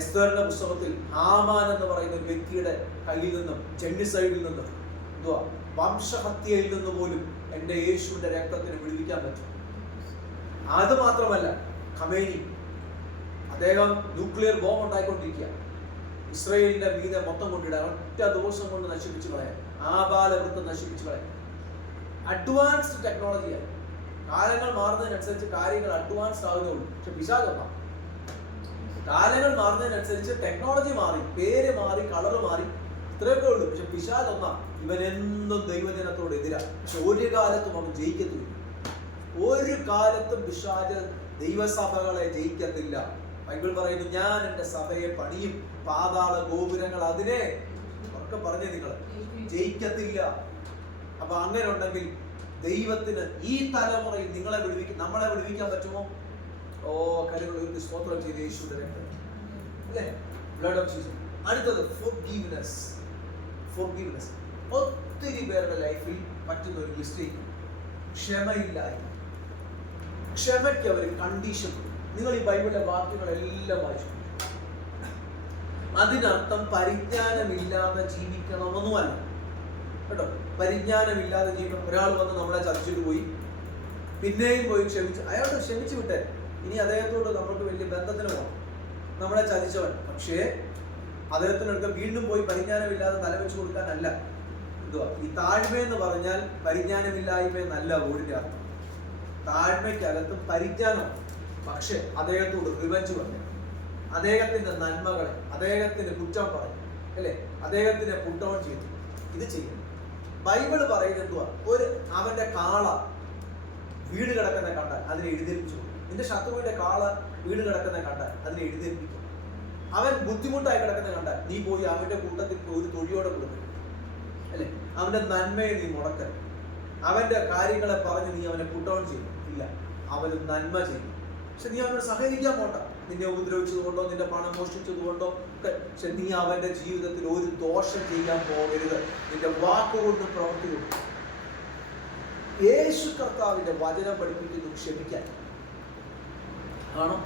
എസ്തേറിന്റെ പുസ്തകത്തിൽ ഹാമാൻ എന്ന് പറയുന്ന ഒരു വ്യക്തിയുടെ കയ്യിൽ നിന്നും, ജെന്നിസൈഡിൽ നിന്നും, വംശഹത്യയിൽ നിന്ന് പോലും എന്റെ യേശുവിന്റെ രക്തത്തിന് വിടുവിക്കാൻ പറ്റും. അത് മാത്രമല്ല, ഖമേനി അദ്ദേഹം ന്യൂക്ലിയർ ബോംബ് ഉണ്ടായിക്കൊണ്ടിരിക്കുക. ഇസ്രയേലിന്റെ മീതെ മൊത്തം കൊണ്ടിടാൻ ഒറ്റ ദിവസം കൊണ്ട് നശിപ്പിച്ചു കളയാൻ, ആബാലവൃത്തം നശിപ്പിച്ചു കളയാൻ. അഡ്വാൻസ്ഡ് ടെക്നോളജിയായി. കാലങ്ങൾ മാറുന്നതിനനുസരിച്ച് കാര്യങ്ങൾ അഡ്വാൻസ്ഡ് ആകുന്നുള്ളൂ. പക്ഷെ പിശാചൊന്നാ, കാലങ്ങൾ മാറുന്നതിനനുസരിച്ച് ടെക്നോളജി മാറി, പേര് മാറി, കളർ മാറി, ഇത്രയൊക്കെ ഉള്ളൂ. പക്ഷെ പിശാചൊന്നാ, ഇവൻ എന്നും ദൈവജനത്തോട് എതിരാ. പക്ഷെ ഒരു കാലത്തും അവൻ ജയിക്കത്തില്ല. ഒരു കാലത്തും പിശാച് ദൈവസഭകളെ ജയിക്കത്തില്ല. ബൈബിൾ പറയുന്നു, ഞാൻ എൻ്റെ സഭയെ പണിയും, പാതാള ഗോപുരങ്ങൾ അതിനെ ഒക്കെ പറഞ്ഞ് നിങ്ങൾ ജയിക്കത്തില്ല. അപ്പൊ അങ്ങനെ ഉണ്ടെങ്കിൽ ദൈവത്തിന് ഈ തലമുറയിൽ നമ്മളെ വിടുവിക്കാൻ പറ്റുമോ? ഓ, കരുണ സ്തോത്രം ചെയ്ത് യേശുവിന്റെ രക്തം, അല്ലേ? Blood of Jesus. അടുത്തത് ഫോർഗീവ്നെസ്. ഫോർഗീവ്നെസ് ഒത്തിരി പേരുടെ ലൈഫിൽ പറ്റുന്ന ഒരു മിസ്റ്റേക്ക് ക്ഷമയില്ലായ്മ. ക്ഷമയ്ക്ക് അവർ കണ്ടീഷൻ. നിങ്ങൾ ഈ ബൈബിളിലെ വാക്യങ്ങളെല്ലാം വായിച്ചു. അതിനർത്ഥം പരിജ്ഞാനമില്ലാതെ ജീവിക്കണമെന്നുമല്ല കേട്ടോ. പരിജ്ഞാനമില്ലാതെ ജീവിക്കണം. ഒരാൾ വന്ന് നമ്മളെ ചതിച്ചിട്ട് പോയി, പിന്നെയും പോയി ക്ഷമിച്ച്, അയാളോട് ക്ഷമിച്ചു വിട്ടേ, ഇനി അദ്ദേഹത്തോട് നമുക്ക് വലിയ ബന്ധത്തിന് പോകണം. നമ്മളെ ചതിച്ചവൻ, പക്ഷേ അദ്ദേഹത്തിനടുത്ത് വീണ്ടും പോയി പരിജ്ഞാനമില്ലാതെ തലവെച്ച് കൊടുക്കാനല്ല. എന്തുവാ ഈ താഴ്മയെന്ന് പറഞ്ഞാൽ? പരിജ്ഞാനമില്ലായ്മ എന്നല്ല ഓടിന്റെ അർത്ഥം. താഴ്മയ്ക്കകത്ത് പരിജ്ഞാനം, പക്ഷെ അദ്ദേഹത്തോട് റിവെഞ്ച് പറഞ്ഞു, അദ്ദേഹത്തിന്റെ നന്മകളെ അദ്ദേഹത്തിന് കുറ്റം പറഞ്ഞു, അല്ലെ? അദ്ദേഹത്തിനെ പുട്ട് ഓൺ ചെയ്തു. ഇത് ചെയ്യും. ബൈബിള് പറയുന്നത് എന്തുവാ? അവന്റെ കാള വീട് കിടക്കുന്ന കണ്ടാൽ അതിനെ എഴുന്നേൽപ്പിച്ചു. നിന്റെ ശത്രുവിന്റെ കാള വീട് കിടക്കുന്ന കണ്ടാൽ അതിനെ എഴുന്നേൽപ്പിക്കും. അവൻ ബുദ്ധിമുട്ടായി കിടക്കുന്ന കണ്ടാൽ നീ പോയി അവന്റെ കൂട്ടത്തിൽ ഒരു തൊഴിയോടെ കൊടുക്കും, അല്ലെ? അവന്റെ നന്മയെ നീ മുടക്കരുത്. അവന്റെ കാര്യങ്ങളെ പറഞ്ഞ് നീ അവനെ പുട്ട് ഓൺ ചെയ്യും. ഇല്ല, അവന് നന്മ ചെയ്യും. പക്ഷെ നീ അവനോട് സഹകരിക്കാൻ പോണ്ട. നിന്നെ ഉപദ്രവിച്ചത് കൊണ്ടോ, നിന്റെ പണം മോഷ്ടിച്ചത് കൊണ്ടോ, പക്ഷെ നീ അവന്റെ ജീവിതത്തിൽ ഒരു ദോഷം ചെയ്യാൻ പോകരുത്. നിന്റെ വാക്കുകൊണ്ടും പ്രവൃത്തി കൊണ്ടും. യേശു കർത്താവിന്റെ വചനം പഠിപ്പിക്കുന്നു ക്ഷമിക്കാൻ. ആണോ?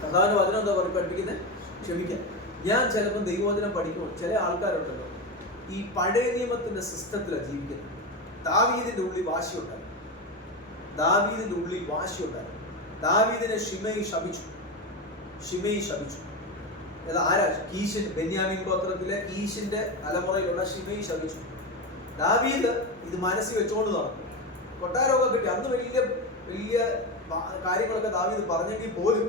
കർത്താവിന്റെ വചനം എന്താ പഠിപ്പിക്കുന്നത്? ക്ഷമിക്കാൻ. ഞാൻ ചിലപ്പോൾ ദൈവവചനം പഠിക്കുമ്പോൾ ചില ആൾക്കാരുണ്ടല്ലോ ഈ പഴയ നിയമത്തിന്റെ സിസ്റ്റത്തിലാണ് ജീവിക്കുന്നത്. ദാവീദിന്റെ ഉള്ളിൽ വാശിയുണ്ടായി. ദാവീദിനെ ഷിമെയി ശപിച്ചു. ആരാ? കീശിൻ, ബെന്യാമീൻ ഗോത്രത്തിലെ കീശിന്റെ തലമുറയിലുള്ള ഷിമെയി ശപിച്ചു. ദാവീദ് ഇത് മനസ്സിൽ വെച്ചുകൊണ്ട് നടന്നു. കൊട്ടാരമൊക്കെ കിട്ടി. അന്ന് വലിയ വലിയ കാര്യങ്ങളൊക്കെ ദാവീദ് പറഞ്ഞെങ്കിൽ പോലും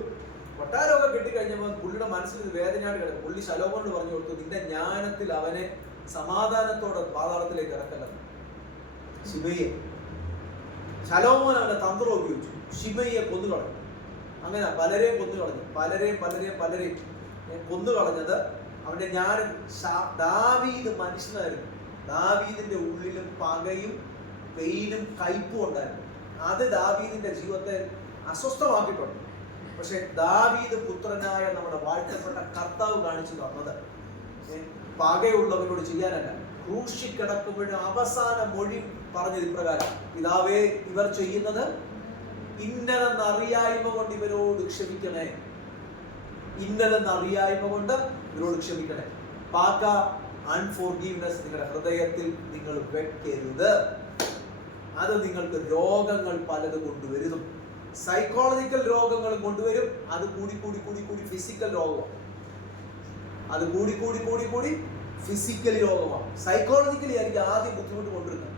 കൊട്ടാരമൊക്കെ കിട്ടിക്കഴിഞ്ഞപ്പോൾ പുള്ളിയുടെ മനസ്സിൽ ഇത് വേദനയായിട്ട് കിടക്കും. പുള്ളി ശലോമോനോട് പറഞ്ഞു കൊടുത്തു, നിന്റെ ജ്ഞാനത്തിൽ അവനെ സമാധാനത്തോടെ പാതാളത്തിലേക്ക് ഇറക്കല്ലെന്ന്. ശിമയെ ശലോമോൻ അവന്റെ തന്ത്രം ഉപയോഗിച്ചു. ശിമയെ കൊന്നുകളഞ്ഞു. അങ്ങനെ പലരെയും കൊന്നുകളഞ്ഞു. പലരെയും കൊന്നുകളഞ്ഞത് അവന്റെ ജ്ഞാനം. ദാവീദ് മനുഷ്യനായിരുന്നു. ദാവീദിന്റെ ഉള്ളിലും പകയും വെയിലും കയ്പും ഉണ്ടായിരുന്നു. അത് ദാവീദിന്റെ ജീവിതത്തെ അസ്വസ്ഥമാക്കിയിട്ടുണ്ട്. പക്ഷെ ദാവീദ് പുത്രനായ നമ്മുടെ വാഴ്ത്തപ്പെട്ട കർത്താവ് കാണിച്ചു തന്നത് പകയുള്ളവരോട് ചെയ്യാനല്ല. ക്രൂശിൽ കിടക്കുമ്പോഴും അവസാന മൊഴി പറഞ്ഞത് ഇപ്രകാരം, പിതാവേ, ഇവർ ചെയ്യുന്നത് ഇന്നലെന്നറിയായ്മ കൊണ്ട് ഇവരോട് ക്ഷമിക്കണേ. പാക അൺഫോർഗീവ്നെസ് നിങ്ങളുടെ ഹൃദയത്തിൽ നിങ്ങൾ വെക്കരുത്. അത് നിങ്ങൾക്ക് രോഗങ്ങൾ പലത് കൊണ്ടുവരുന്നു. സൈക്കോളജിക്കൽ രോഗങ്ങൾ കൊണ്ടുവരും. അത് കൂടി ഫിസിക്കൽ രോഗമാണ്. ഫിസിക്കലി രോഗമാണ്. സൈക്കോളജിക്കലി ആയിരിക്കും ആദ്യം ബുദ്ധിമുട്ട് കൊണ്ടിരുന്നത്.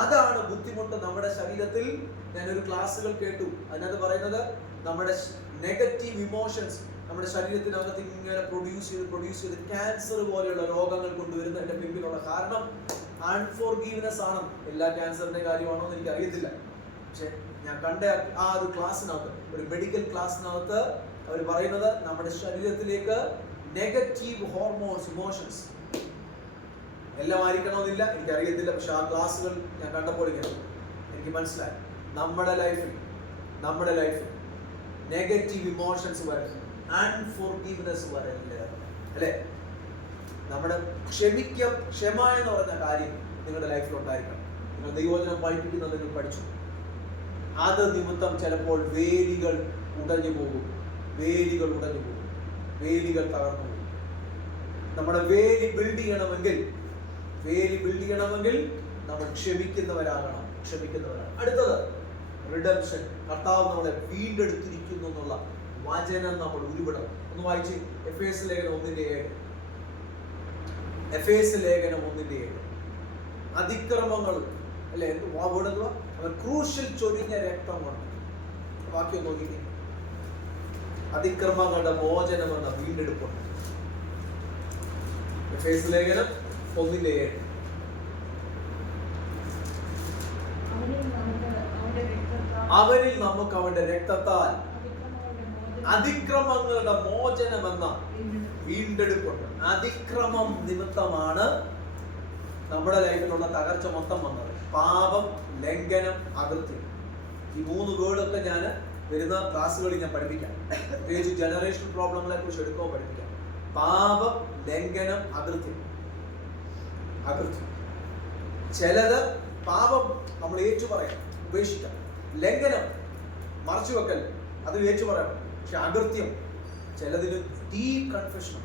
അതാണ് ബുദ്ധിമുട്ട് നമ്മുടെ ശരീരത്തിൽ. ഞാനൊരു ക്ലാസ്സുകൾ കേട്ടു, അതിനകത്ത് പറയുന്നത് നമ്മുടെ നെഗറ്റീവ് ഇമോഷൻസ് നമ്മുടെ ശരീരത്തിനകത്ത് ഇങ്ങനെ പ്രൊഡ്യൂസ് ചെയ്ത് ക്യാൻസർ പോലെയുള്ള രോഗങ്ങൾ കൊണ്ടുവരുന്നതിന്റെ പിന്നിലുള്ള കാരണം അൺഫോർഗീവ്നെസ് ആണ്. എല്ലാ ക്യാൻസറിന്റെ കാര്യമാണോ എന്ന് എനിക്ക് അറിയത്തില്ല. പക്ഷെ ഞാൻ കണ്ട ആ ഒരു ക്ലാസ്സിനകത്ത്, ഒരു മെഡിക്കൽ ക്ലാസ്സിനകത്ത് അവർ പറയുന്നത് നമ്മുടെ ശരീരത്തിലേക്ക് നെഗറ്റീവ് ഹോർമോൺസ്, ഇമോഷൻസ് എല്ലാം ആയിരിക്കണമെന്നില്ല, എനിക്കറിയത്തില്ല. പക്ഷെ ആ ക്ലാസ്സുകൾ ഞാൻ കണ്ടപ്പോൾ ഇങ്ങനെ എനിക്ക് മനസ്സിലായി, നമ്മുടെ ലൈഫിൽ നെഗറ്റീവ് ഇമോഷൻസ് വരും, അൺഫോർഗീവ്നെസ് വരില്ല അല്ലേ? നമ്മുടെ ക്ഷമ എന്ന് പറയുന്ന കാര്യം നിങ്ങളുടെ ലൈഫിൽ ഉണ്ടായിരിക്കണം. നിങ്ങൾ ദൈവവചനം പഠിപ്പിക്കുന്നത് നിങ്ങൾ പഠിച്ചു. അത് നിമിത്തം ചിലപ്പോൾ വേലികൾ ഉടഞ്ഞു പോകും, വേലികൾ തകർന്നു പോകും. നമ്മുടെ വേലി ബിൽഡ് ചെയ്യണമെങ്കിൽ നമ്മൾ ക്ഷമിക്കുന്നവരാകണം. അടുത്തത് റിഡംഷൻ, കർത്താവ് നമ്മളെ വീണ്ടെടുത്തിരിക്കുന്നു എന്നുള്ള വചനം നമ്മൾ ഉരുവിടണം. ഒന്ന് വായിച്ച് എഫേസ് ലേഖനം 1:7. അതിക്രമങ്ങൾ അല്ലെ, അവൻ ക്രൂശിൽ ചൊരിഞ്ഞ രക്തം കൊണ്ട്, വാക്യം നോക്കിക്കേ, അതിക്രമങ്ങളുടെ മോചനമെന്ന വീണ്ടെടുപ്പുണ്ട്. എഫേസ് ലേഖനം 1:7. അവനിൽ നമുക്ക് അവന്റെ രക്തത്താൽ അതിക്രമങ്ങളുടെ മോചനമെന്ന വീണ്ടെടുപ്പുണ്ട്. അതിക്രമം നിമിത്തമാണ് നമ്മുടെ ലൈഫിലുള്ള തകർച്ച മൊത്തം വന്നത്. പാപം, ലംഘനം, അകൃത്യം. ഈ 3 വേർഡൊക്കെ ഞാൻ വരുന്ന ക്ലാസ്സുകളിൽ ഞാൻ പഠിപ്പിക്കാം. പ്രത്യേകിച്ച് ജനറേഷൻ പ്രോബ്ലങ്ങളെ കുറിച്ച് എടുക്കുമ്പോൾ പഠിപ്പിക്കാം. പാപം, ലംഘനം, അകൃത്യം. ചിലത് പാപം നമ്മൾ ഏറ്റു പറയാം, ഉപേക്ഷിക്കാം. ലംഘനം, മറച്ചു വെക്കൽ, അത് ഏറ്റു പറയാം. പക്ഷെ അകൃത്യം ചിലതിന് ഡീപ് കൺഫെഷൻ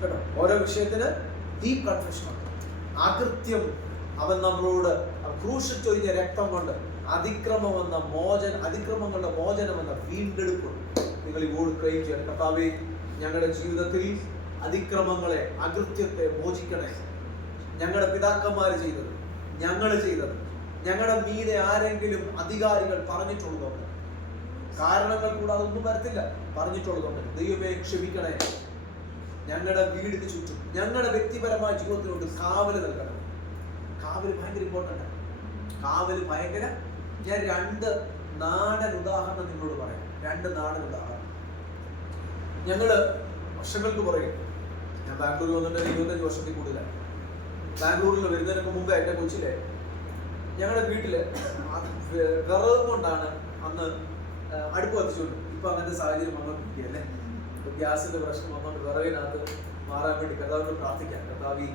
കേട്ടോ. ഓരോ വിഷയത്തിന് ഡീപ് കൺഫെഷൻ. അകൃത്യം, അവൻ നമ്മളോട് ക്രൂശിൽ ചൊരിഞ്ഞ രക്തം കൊണ്ട് അതിക്രമങ്ങളുടെ മോചനമെന്ന വീണ്ടെടുപ്പ് നിങ്ങൾ ഇപ്പോൾ ക്ലെയിം ചെയ്യണം. കർത്താവേ, ഞങ്ങളുടെ ജീവിതത്തിൽ അതിക്രമങ്ങളെ, അകൃത്യത്തെ മോചിക്കണേ. ഞങ്ങളുടെ പിതാക്കന്മാർ ചെയ്തത്, ഞങ്ങളുടെ മീതെ ആരെങ്കിലും അധികാരികൾ പറഞ്ഞിട്ടുള്ളതുകൊണ്ട്, കാരണങ്ങൾ കൂടാതെ ഒന്നും വരത്തില്ല, പറഞ്ഞിട്ടുള്ളതുകൊണ്ട് ദൈവമേ ക്ഷമിക്കണേ. ഞങ്ങളുടെ വീടിന് ചുറ്റും, ഞങ്ങളുടെ വ്യക്തിപരമായ ജീവിതത്തിനോട് കാവല് നൽകണം. കാവല് ഭയങ്കര ഇമ്പോർട്ടൻ്റ്. ഞാൻ 2 നാടൻ ഉദാഹരണം നിങ്ങളോട് പറയാം. 2 നാടൻ ഉദാഹരണം. ഞങ്ങള് വർഷങ്ങൾക്ക് പുറകെ, ഞാൻ ബാംഗ്ലൂർ വന്നിട്ട് 25 വർഷത്തിൽ കൂടുതലാണ്. ബാംഗ്ലൂരിൽ വരുന്നതിനൊക്കെ മുമ്പേ എൻ്റെ കൊച്ചിലെ ഞങ്ങളുടെ വീട്ടില് വിറക് കൊണ്ടാണ് അന്ന് അടുപ്പ് കത്തിച്ചുകൊണ്ട്. ഇപ്പൊ അങ്ങനത്തെ സാഹചര്യം വന്നോണ്ടിരിക്കുകയല്ലേ. ഗ്യാസിന്റെ പ്രശ്നം വന്നുകൊണ്ട് വിറകിനകത്ത് മാറാൻ വേണ്ടി കർത്താവിനോട് പ്രാർത്ഥിക്കാം. കർത്താവ്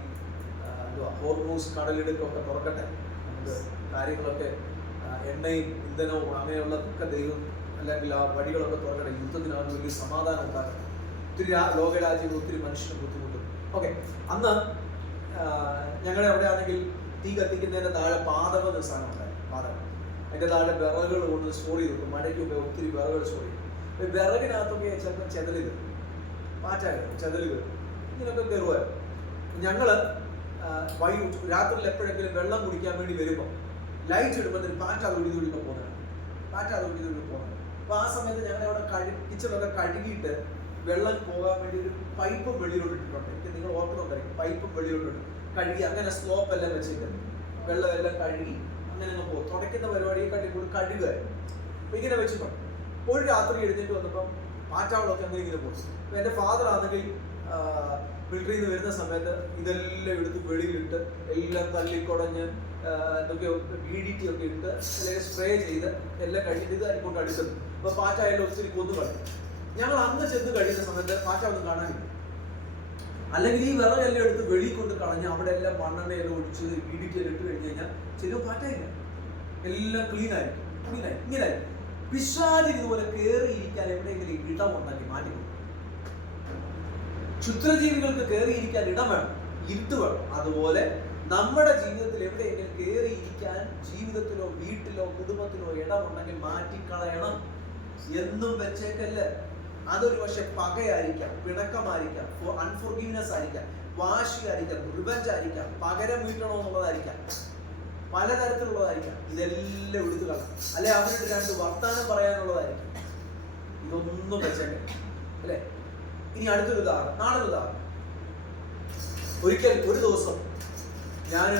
ഹോർമൂസ് കടലിടുക്കൊക്കെ തുറക്കട്ടെ, നമുക്ക് കാര്യങ്ങളൊക്കെ എണ്ണയും ഇന്ധനവും അങ്ങനെയുള്ളതൊക്കെ ദൈവം, അല്ലെങ്കിൽ ആ വഴികളൊക്കെ തുറക്കട്ടെ, യുദ്ധത്തിനകത്ത് വലിയ സമാധാനം ഉണ്ടാകട്ടെ. ഒത്തിരി ലോകരാജ്യങ്ങൾ, ഒത്തിരി മനുഷ്യന് ബുദ്ധിമുട്ടും. ഓക്കെ, അന്ന് ഞങ്ങളുടെ അവിടെ ആണെങ്കിൽ തീ കത്തിക്കുന്നതിന്റെ താഴെ പാതകം എന്ന സാധനം ഉണ്ടായി. പാതകം, അതിന്റെ താഴെ വിറകുകൾ കൊണ്ട് സ്റ്റോർ ചെയ്ത് വെക്കും. മഴയ്ക്ക് മുമ്പേ ഒത്തിരി വിറകുകൾ സ്റ്റോർ ചെയ്യും. വിറകിനകത്തൊക്കെ ചിലപ്പോൾ ചെതലുകൾ, ചെതലുകൾ ഇങ്ങനെയൊക്കെ കയറുമായിരുന്നു. ഞങ്ങള് രാത്രിയിൽ എപ്പോഴെങ്കിലും വെള്ളം കുടിക്കാൻ വേണ്ടി വരുമ്പോൾ ലൈറ്റ് ഇടുമ്പോൾ പാറ്റ തൊടിതൊടിക്കെ പോകുന്നതാണ്. അപ്പൊ ആ സമയത്ത് ഞങ്ങൾ അവിടെ കിച്ചണൊക്കെ കഴുകിയിട്ട് വെള്ളം പോകാൻ വേണ്ടി ഒരു പൈപ്പും വെളിയിലോട്ട് ഇട്ടിട്ടുണ്ട്. എനിക്ക് നിങ്ങൾ ഓർക്കുന്നുണ്ടായിരിക്കും, പൈപ്പും വെളിയിലോട്ട് കഴുകി അങ്ങനെ സ്ലോപ്പ് എല്ലാം വെച്ചിട്ട് വെള്ളം എല്ലാം കഴുകി അങ്ങനെ പോകും. തുടയ്ക്കുന്ന പരിപാടിയെക്കാട്ടി കൂടി കഴുകുക. അപ്പൊ ഇങ്ങനെ വെച്ചിട്ടുണ്ട്. ഒരു രാത്രി എഴുന്നേറ്റ് വന്നപ്പം പാറ്റാവളൊക്കെ അങ്ങനെ ഇങ്ങനെ പോകും. അപ്പൊ എൻ്റെ ഫാദർ ആണെങ്കിൽ മിലിറ്ററിയിൽ നിന്ന് വരുന്ന സമയത്ത് ഇതെല്ലാം എടുത്ത് വെളിയിലിട്ട് എല്ലാം തല്ലിക്കുടഞ്ഞ് എന്തൊക്കെയോ DDT ഒക്കെ ഇട്ട് അല്ലെങ്കിൽ സ്പ്രേ ചെയ്ത് എല്ലാം കഴിഞ്ഞിട്ട് ഇത് കൊണ്ട് അടുക്കുന്നു. അപ്പൊ പാറ്റ എല്ലാം ഒത്തിരി കൊന്നു കളയും. ഞങ്ങൾ അന്ന് ചെന്ന് കഴിയുന്ന സമയത്ത് പാറ്റ ഒന്നും കാണാനില്ല. അല്ലെങ്കിൽ ഈ വിറകെല്ലാം എടുത്ത് വെളിയിൽ കൊണ്ട് കളഞ്ഞ് അവിടെ എല്ലാം മണ്ണെണ്ണയെല്ലാം ഒഴിച്ച് DDT എല്ലാം ഇട്ട് കഴിഞ്ഞ് കഴിഞ്ഞാൽ ചിലപ്പോൾ പാറ്റയില്ല, എല്ലാം ക്ലീനായിരിക്കും. ഇങ്ങനെ പിശാചിന് ഇതുപോലെ കയറിയിരിക്കാൻ എവിടെയെങ്കിലും ഇടമുണ്ടാക്കി മാറ്റി. ക്ഷുദ്രജീവികൾക്ക് കയറിയിരിക്കാൻ ഇടം വേണം, ഇരുട്ട് വേണം. അതുപോലെ നമ്മുടെ ജീവിതത്തിൽ എവിടെയെങ്കിലും കയറിയിരിക്കാൻ ജീവിതത്തിലോ വീട്ടിലോ കുടുംബത്തിലോ ഇടമുണ്ടെങ്കിൽ മാറ്റിക്കളയണം. എന്നും വെച്ചേക്കല്ല. അതൊരു പക്ഷെ പകയായിരിക്കാം, പിണക്കമായിരിക്കാം, അൺഫോർഗീവ്നെസ് ആയിരിക്കാം, വാശിയായിരിക്കാം, റിവെഞ്ച് ആയിരിക്കാം, പകരം വീട്ടണമെന്നുള്ളതായിരിക്കാം, പലതരത്തിലുള്ളതായിരിക്കാം. ഇതെല്ലാം എടുത്തു കളയാം. അല്ലെ അവരുടെ 2 വർത്താനം പറയാനുള്ളതായിരിക്കും. ഇതൊന്നും വെച്ചേക്കെ അല്ലേ. ഇനി അടുത്തൊരു ഉദാഹരണം, നാളെ ഉദാഹരണം. ഒരിക്കൽ ഒരു ദിവസം ഞാൻ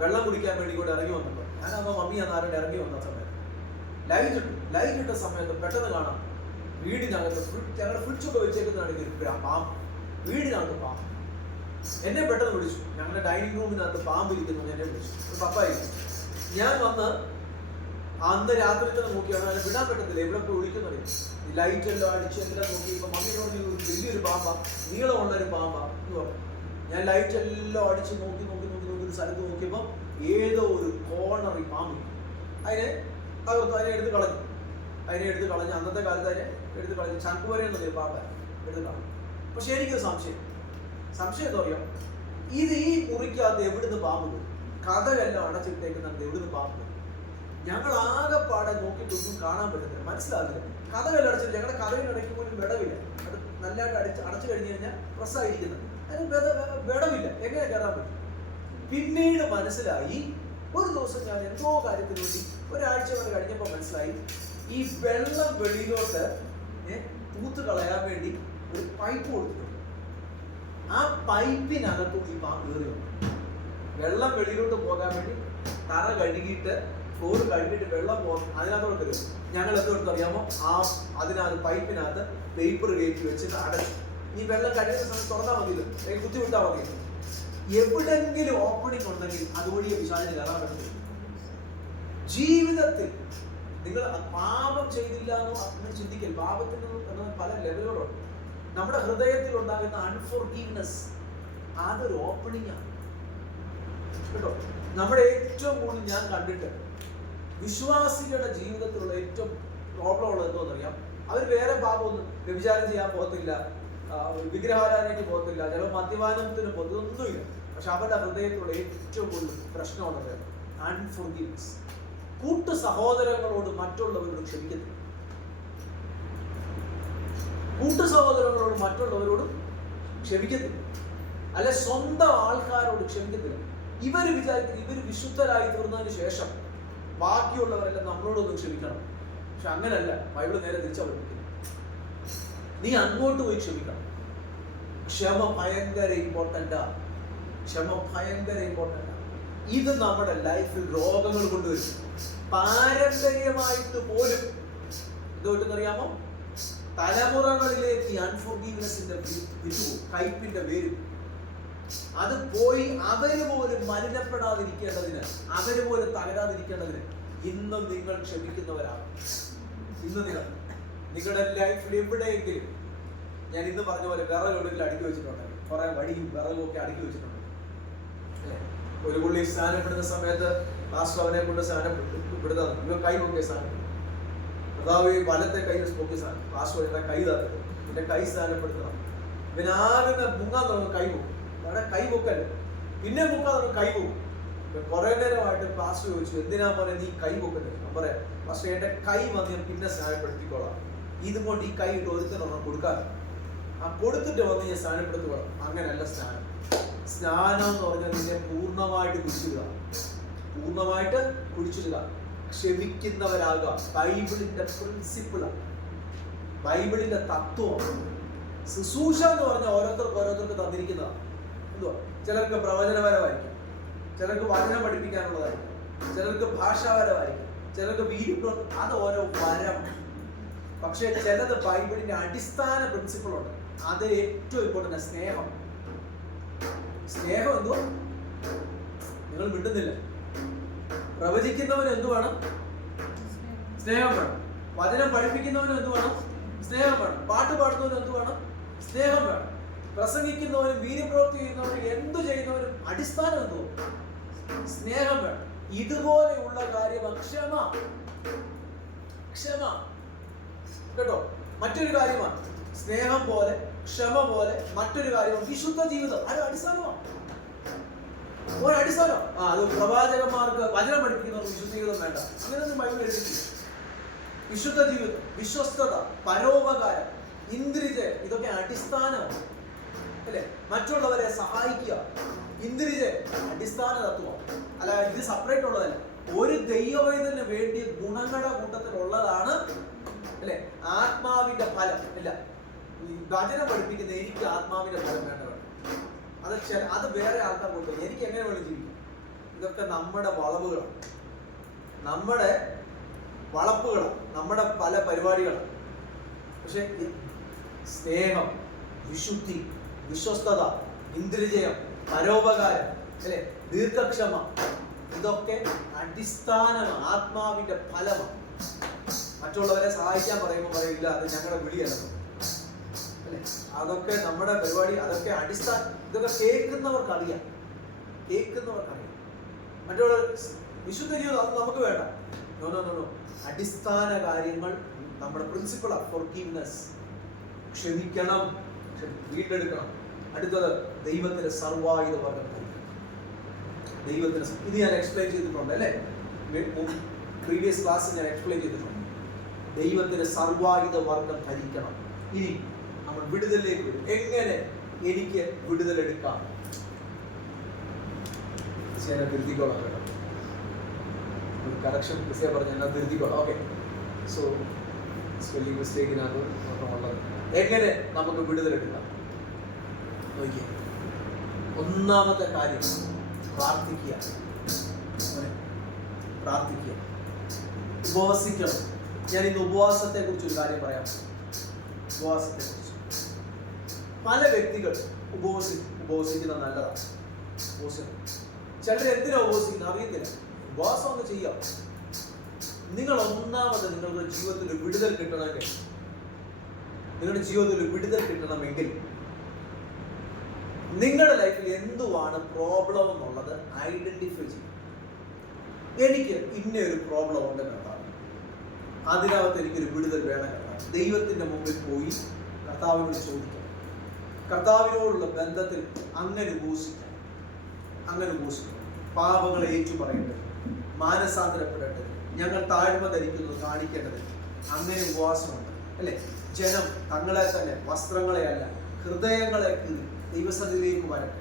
വെള്ളം കുടിക്കാൻ വേണ്ടി കൂടെ ഇറങ്ങി വന്നപ്പോൾ, ഞാനമ്മ മമ്മിയാണ് ആരുടെ ഇറങ്ങി വന്ന സമയത്ത് ലൈറ്റ് ഇട്ട സമയത്ത് പെട്ടെന്ന് കാണാം വീടിനകത്ത് ഞങ്ങളുടെ ഫ്രിഡ്ജൊക്കെ വെച്ചേക്കുന്നതാണ് പാമ്പ്. വീടിനകത്ത് പാമ്പ്. എന്നെ പെട്ടെന്ന് വിളിച്ചു. ഞങ്ങളുടെ ഡൈനിങ് റൂമിനകത്ത് പാമ്പ് ഇരിക്കുന്നു എന്നെ വിളിച്ചു. പപ്പായിരിക്കും. ഞാൻ വന്ന് അന്ന് രാത്രി തന്നെ നോക്കിയാണ്, അതിനെ വിടാൻ പറ്റത്തില്ല, എവിടെ പോയി വിളിക്കുന്നത്. ലൈറ്റ് എല്ലാം അടിച്ച് എല്ലാം നോക്കി. ഇപ്പൊ മമ്മിയോട് വലിയൊരു പാമ്പാ, നീളമുള്ളൊരു പാമ്പാ എന്ന് പറഞ്ഞു. ഞാൻ ലൈറ്റ് എല്ലാം അടിച്ച് നോക്കി ഒരു സ്ഥലത്ത് നോക്കിയപ്പോൾ ഏതോ ഒരു കോർണറിൽ പാമ്പ്. അതിനെ എടുത്ത് കളഞ്ഞു. അന്നത്തെ കാലത്ത് അതിനെ എടുത്ത് കളഞ്ഞു. ചങ്ക് വരെയെന്നത് പാമ്പ എടുത്ത് കളഞ്ഞു. പക്ഷെ എനിക്കൊരു സംശയം എന്താ പറയാ, ഇത് ഈ മുറിക്കകത്ത് എവിടുന്ന് പാമ്പ് പോയി? കഥകളെല്ലാം അടച്ചിട്ടേക്കുന്നത് എവിടുന്ന് പാമ്പ്? ഞങ്ങൾ ആകെപ്പാടെ നോക്കിയിട്ടൊന്നും കാണാൻ പറ്റുന്നില്ല, മനസ്സിലാകില്ല. കഥകളെല്ലാം അടച്ചിട്ട് ഞങ്ങളുടെ കഥകൾ അടയ്ക്കുമ്പോൾ ഒരു വിടവില്ല. അത് നല്ലതായിട്ട് അടച്ചു കഴിഞ്ഞ് കഴിഞ്ഞാൽ പ്രസ്സായിരിക്കുന്നത്, അതിന് വിടവില്ല. എങ്ങനെ കയറാൻ പറ്റും? പിന്നീട് മനസ്സിലായി, ഒരു ദിവസം ഞാൻ എന്തോ കാര്യത്തിന് വേണ്ടി ഒരാഴ്ച വരെ കഴിഞ്ഞപ്പോൾ മനസ്സിലായി, ഈ വെള്ളം വെളിയിലോട്ട് തൂത്ത് കളയാൻ വേണ്ടി ഒരു പൈപ്പ് കൊടുത്തിട്ടുണ്ട്. ആ പൈപ്പിനകത്തും ഈ പാമ്പ് കയറി വന്നു. വെള്ളം വെളിയിലോട്ട് പോകാൻ വേണ്ടി തറ കഴുകിയിട്ട് ഫ്ലോർ കഴുകിയിട്ട് വെള്ളം പോകും, അതിനകത്തോട്ട് കയറി. ഞങ്ങൾ എന്തോട്ട് അറിയാമോ, അതിനകത്ത് പൈപ്പിനകത്ത് പേപ്പർ കയറ്റി വെച്ചിട്ട് അടച്ചു. ഈ വെള്ളം കഴിയുന്ന സമയത്ത് തുറന്നാൽ മതിയല്ലോ, കുത്തിവിട്ടാൽ മതിയല്ലോ. എവിടെങ്കിലും ഓപ്പണിംഗ് ഉണ്ടെങ്കിൽ അതുവഴിയെ വിശാലിന് കയറാൻ പറ്റില്ല. ജീവിതത്തിൽ നിങ്ങൾ പാപം ചെയ്തില്ല എന്നോ അങ്ങനെ ചിന്തിക്കൽ. പാപത്തിന് പല ലെവലുകളുണ്ട്. നമ്മുടെ ഹൃദയത്തിൽ ഉണ്ടാകുന്ന അൺഫോർഗീവ്നെസ്, അതൊരു ഓപ്പണിംഗ് ആണ് കേട്ടോ. നമ്മുടെ ഏറ്റവും കൂടുതൽ ഞാൻ കണ്ടിട്ട് വിശ്വാസികളുടെ ജീവിതത്തിലുള്ള ഏറ്റവും പ്രോബ്ലം ഉള്ളത് എന്തോന്നറിയാം, അവർ വേറെ പാപമൊന്നും വ്യഭിചാരം ചെയ്യാൻ പോകത്തില്ല, വിഗ്രഹാരാധനയ്ക്ക് പോകത്തില്ല, ചിലപ്പോൾ മദ്യപാനത്തിന് പോകത്തില്ല, ഒന്നുമില്ല. പക്ഷെ അവരുടെ ഹൃദയത്തിലുള്ള ഏറ്റവും കൂടുതൽ പ്രശ്നമുള്ളത് അൺഫോർഗീവ്നെസ്. കൂട്ടു സഹോദരങ്ങളോട് മറ്റുള്ളവരോട് ക്ഷമിക്കത്തില്ല. കൂട്ടു സഹോദരങ്ങളോട് മറ്റുള്ളവരോട് ക്ഷമിക്കത്തില്ല. അല്ലെ സ്വന്തം ആൾക്കാരോട് ക്ഷമിക്കത്തില്ല. ഇവർ വിചാരിക്കുന്നത് ഇവർ വിശുദ്ധരായി തീർന്നതിന് ശേഷം ബാക്കിയുള്ളവരെല്ലാം നമ്മളോടൊന്നും ക്ഷമിക്കണം. പക്ഷെ അങ്ങനല്ല, ബൈബിൾ നേരെ തിരിച്ചാ പഠിപ്പിക്കുന്നത്. നീ അങ്ങോട്ട് പോയി ക്ഷമിക്കണം. ക്ഷമ ഭയങ്കര ഇമ്പോർട്ടൻ്റാ. ഇത് നമ്മുടെ ലൈഫിൽ രോഗങ്ങൾ കൊണ്ടുവരും. പാരമ്പര്യമായിട്ട് പോലും എന്തോട്ടെന്നറിയാമോ, തലമുറകളിലേക്ക് അൺഫോർഗീവ്നെസിന്റെ വിറ്റുപോകും, കയ്പിന്റെ വേരും. അത് പോയി അവര് പോലും മലിനപ്പെടാതിരിക്കേണ്ടതിന്, അവര് പോലും തകരാതിരിക്കേണ്ടതിന് ഇന്നും നിങ്ങൾ ക്ഷമിക്കുന്നവരാണ്. ഇന്ന് നിങ്ങളുടെ ലൈഫിൽ എവിടെയെങ്കിലും, ഞാൻ ഇന്ന് പറഞ്ഞ പോലെ വിറകൊടുക്കിൽ അടുക്കി വെച്ചിട്ടുണ്ട്, കുറെ വടിയും വിറകും ഒക്കെ അടുക്കി വെച്ചിട്ടുണ്ട്. ഒരു പുള്ളി സ്നാനപ്പെടുന്ന സമയത്ത് പാസ്റ്റർ അവനെ കൊണ്ട് സ്നാനപ്പെടുത്താൻ ഇവ കൈ പൊക്കിയ സ്നാനപ്പെടും. അതാവ് ഈ വലത്തെ കൈ പൊക്കിയ സ്നാനം, പാസ്റ്റർ എന്റെ കൈ താത്തത്, എന്റെ കൈ സ്നാനപ്പെടുത്തണം. ഇവനാകെ മുങ്ങാൻ തുടങ്ങും, കൈ പോകും. അവിടെ കൈ പൊക്കല്ലേ, പിന്നെ മുക്കാൻ തുടങ്ങും, കൈ പോകും. കുറെ നേരമായിട്ട് പാസ്റ്റർ ചോദിച്ചു, എന്തിനാ പോലെ നീ കൈ പൊക്കുന്നത്? ഞാൻ പറയാം, പാസ്റ്റർ എന്റെ കൈ വന്ന് ഞാൻ പിന്നെ സ്നാനപ്പെടുത്തിക്കോളാം, ഇതും കൊണ്ട് ഈ കൈ ഇട്ട് ഒരുത്തരണം കൊടുക്കാൻ, കൊടുത്തിട്ട് വന്ന് ഞാൻ സ്നാനപ്പെടുത്തിക്കോളാം. അങ്ങനെയല്ല സ്നാനം. സ്നാനം എന്ന് പറഞ്ഞാൽ നിന്നെ പൂർണ്ണമായിട്ട് കുടിച്ചിടുക, ക്ഷമിക്കുന്നവരാകുക. ബൈബിളിന്റെ പ്രിൻസിപ്പിളാണ്, ബൈബിളിന്റെ തത്വമാണ്. ശുശ്രൂഷ എന്ന് പറഞ്ഞാൽ ഓരോരുത്തർക്ക് തന്നിരിക്കുന്നതാണ്. എന്തുവാ, ചിലർക്ക് പ്രവചനപരമായിരിക്കും, ചിലർക്ക് വചനം പഠിപ്പിക്കാനുള്ളതായിരിക്കും, ചിലർക്ക് ഭാഷാപരമായിരിക്കും, ചിലർക്ക് വീര്യപ്രവൃത്തി, അത് ഓരോ വരമാണ്. പക്ഷെ ചിലത് ബൈബിളിന്റെ അടിസ്ഥാന പ്രിൻസിപ്പിളുണ്ട്. അത് ഏറ്റവും ഇമ്പോർട്ടൻ്റ്. സ്നേഹം എന്തുവാ, നിങ്ങൾ മിണ്ടുന്നില്ല. പ്രവചിക്കുന്നവന് എന്തു വേണം? സ്നേഹം വേണം. വചനം പഠിപ്പിക്കുന്നവന് എന്തു വേണം? സ്നേഹം വേണം. പാട്ട് പാടുന്നവന് എന്തു വേണം? സ്നേഹം വേണം. പ്രസംഗിക്കുന്നവനും വീര്യപ്രവൃത്തി ചെയ്യുന്നവനും എന്തു ചെയ്യുന്നവനും അടിസ്ഥാനം എന്തുവാ? സ്നേഹം വേണം. ഇതുപോലെയുള്ള കാര്യം ക്ഷമ കേട്ടോ, മറ്റൊരു കാര്യമാണ്. സ്നേഹം പോലെ ക്ഷമ പോലെ മറ്റൊരു കാര്യമാണ് വിശുദ്ധ ജീവിതം. അത് അടിസ്ഥാനമാണ്, ഒരടിസ്ഥാനം. അത് പ്രവാചകന്മാർക്ക് വചനം പഠിപ്പിക്കുന്നവർക്ക് വിശുദ്ധ ജീവിതം വേണ്ട, അങ്ങനെയൊന്നും ബൈബിൾ എഴുതിയിട്ടില്ല. വിശുദ്ധ ജീവിതം, വിശ്വസ്തത, പരോപകാരം, ഇന്ദ്രിജയം, ഇതൊക്കെ അടിസ്ഥാനമാണ് അല്ലെ. മറ്റുള്ളവരെ സഹായിക്കുക, ഇന്ദ്രിജയം അടിസ്ഥാന തത്വം. അല്ല, ഇത് സെപ്പറേറ്റ് ഉള്ളതല്ല. ഒരു ദൈവവേദന വേണ്ടിയ ഗുണങ്ങളുടെ കൂട്ടത്തിലുള്ളതാണ് അല്ലെ? ആത്മാവിന്റെ ഫലം ഇല്ല. ഈ വചനം പഠിപ്പിക്കുന്ന എനിക്ക് ആത്മാവിന്റെ ഫലം വേണ്ടതാണ്. അത് വേറെ ആൾക്കാർ കൊണ്ടുപോയി എനിക്ക് എങ്ങനെ വേണം ജീവിക്കാം? ഇതൊക്കെ നമ്മുടെ വളവുകളാണ്, നമ്മുടെ വളപ്പുകളാണ്, നമ്മുടെ പല പരിപാടികളാണ്. പക്ഷെ സ്നേഹം, വിശുദ്ധി, വിശ്വസ്തത, ഇന്ദ്രിയജയം, പരോപകാരം, അല്ലെ, ദീർഘക്ഷമ, ഇതൊക്കെ അടിസ്ഥാനമാണ്, ആത്മാവിന്റെ ഫലമാണ്. മറ്റുള്ളവരെ സഹായിക്കാൻ പറയുമ്പോൾ പറയില്ല അത് ഞങ്ങളുടെ വിളിയല്ല, അല്ലെ? അതൊക്കെ നമ്മുടെ പരിപാടി, അതൊക്കെ അടിസ്ഥാനം. ഇതൊക്കെ കേൾക്കുന്നവർക്കറിയാം. മറ്റുള്ള വിശുദ്ധ ജീവിതം അത് നമുക്ക് വേണ്ട. നോ നോ നോ നോ അടിസ്ഥാന കാര്യങ്ങൾ, നമ്മുടെ പ്രിൻസിപ്പിൾ ഓഫ് ഫോർഗീവ്നെസ്, ക്ഷമിക്കണം, വീണ്ടെടുക്കണം. അടുത്തത് ദൈവത്തിന്റെ സർവായുധ വർഗം ധരിക്കണം. ദൈവത്തിന് ഇത് ഞാൻ എക്സ്പ്ലെയിൻ ചെയ്തിട്ടുണ്ട്, അല്ലേ? പ്രീവിയസ് ക്ലാസ് ഞാൻ എക്സ്പ്ലെയിൻ ചെയ്തിട്ടുണ്ട്. ദൈവത്തിന് സർവായുധ വർഗം ധരിക്കണം. ഇനി നമ്മൾ വിടുതലിലേക്ക് വരും. എങ്ങനെ എനിക്ക് വിടുതലെടുക്കാം? തിരുത്തിക്കോളാം കേട്ടോ, ഒരു കറക്ഷൻ ക്രിസ്ത്യ പറഞ്ഞു എന്നാൽ തിരുത്തിക്കോളാം. ഓക്കെ, സോ സ്പെല്ലിംഗ് മിസ്റ്റേക്കിനകത്ത് ഉള്ളത്. എങ്ങനെ നമുക്ക് വിടുതലെടുക്കാം? നോക്കിയേ, ഒന്നാമത്തെ കാര്യം പ്രാർത്ഥിക്കുക. ഉപവസിക്കണം. ഞാൻ ഇന്ന് ഉപവാസത്തെ കുറിച്ചൊരു കാര്യം പറയാം. ഉപവാസത്തെ കുറിച്ച് പല വ്യക്തികൾ ഉപവസിക്കുന്നത് നല്ലതാണ്. ചിലർ എന്തിനാ ഉപവസിക്കുന്നത് അറിയത്തില്ല. ഉപവാസം ഒന്ന് ചെയ്യാം. നിങ്ങൾ ഒന്നാമത് നിങ്ങളുടെ ജീവിതത്തിൽ വിടുതൽ കിട്ടണമെങ്കിൽ, നിങ്ങളുടെ ലൈഫിൽ എന്തുവാണ് പ്രോബ്ലം എന്നുള്ളത് ഐഡന്റിഫൈ ചെയ്യും. എനിക്ക് ഇന്നൊരു പ്രോബ്ലം ഉണ്ട് കർത്താവ്, അതിനകത്ത് എനിക്കൊരു വിടുതൽ വേണം കർത്താവ്. ദൈവത്തിന്റെ മുമ്പിൽ പോയി കർത്താവിനോട് ചോദിക്കണം. കർത്താവിനോടുള്ള ബന്ധത്തിൽ അങ്ങനെ ഉപവസിക്കണം. പാപങ്ങളെ ഏറ്റു പറയേണ്ടത്, മാനസാന്തരപ്പെടേണ്ടത്, ഞങ്ങൾ താഴ്മ ധരിക്കുന്നത് കാണിക്കേണ്ടത്, അങ്ങനെ ഉപവാസമുണ്ട്, അല്ലെ? ജനം തങ്ങളെ തന്നെ, വസ്ത്രങ്ങളെ അല്ല, ഹൃദയങ്ങളെ കീറി ദൈവസന്നിധിയിലേക്ക് വരണം.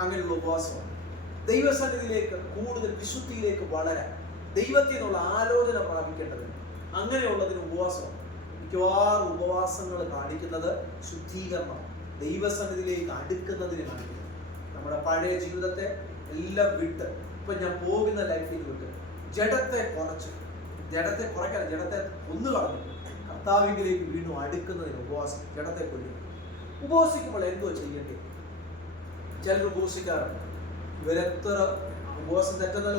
അങ്ങനെയുള്ള ഉപവാസമാണ്. ദൈവസന്നിധിയിലേക്ക് കൂടുതൽ വിശുദ്ധിയിലേക്ക് വളരാൻ, ദൈവത്തിൽ നിന്നുള്ള ആലോചന പ്രാപിക്കേണ്ടത്, അങ്ങനെയുള്ളതിന് ഉപവാസമാണ്. മിക്കവാറും ഉപവാസങ്ങൾ കാണിക്കുന്നത് ശുദ്ധീകരണം, ദൈവസന്നിധിയിലേക്ക് അടുക്കുന്നതിന് കാണിക്കുന്നത്. നമ്മുടെ പഴയ ജീവിതത്തെ എല്ലാം വിട്ട്, ഇപ്പൊ ഞാൻ പോകുന്ന ലൈഫിൽ വിട്ട് ജഡത്തെ കുറയ്ക്കാൻ, ജഡത്തെ കൊന്നു കളഞ്ഞു കർത്താവിലേക്ക് വീണ്ടും അടുക്കുന്നതിന് ഉപവാസം, ജഡത്തെ കൊല്ലും. ഉപവസിക്കുമ്പോൾ എന്തോ ചെയ്യേണ്ടി? ചിലർ ഉപവസിക്കാറുണ്ട്. ഇവരെത്ര ഉപവാസം തെറ്റെന്നല്ല,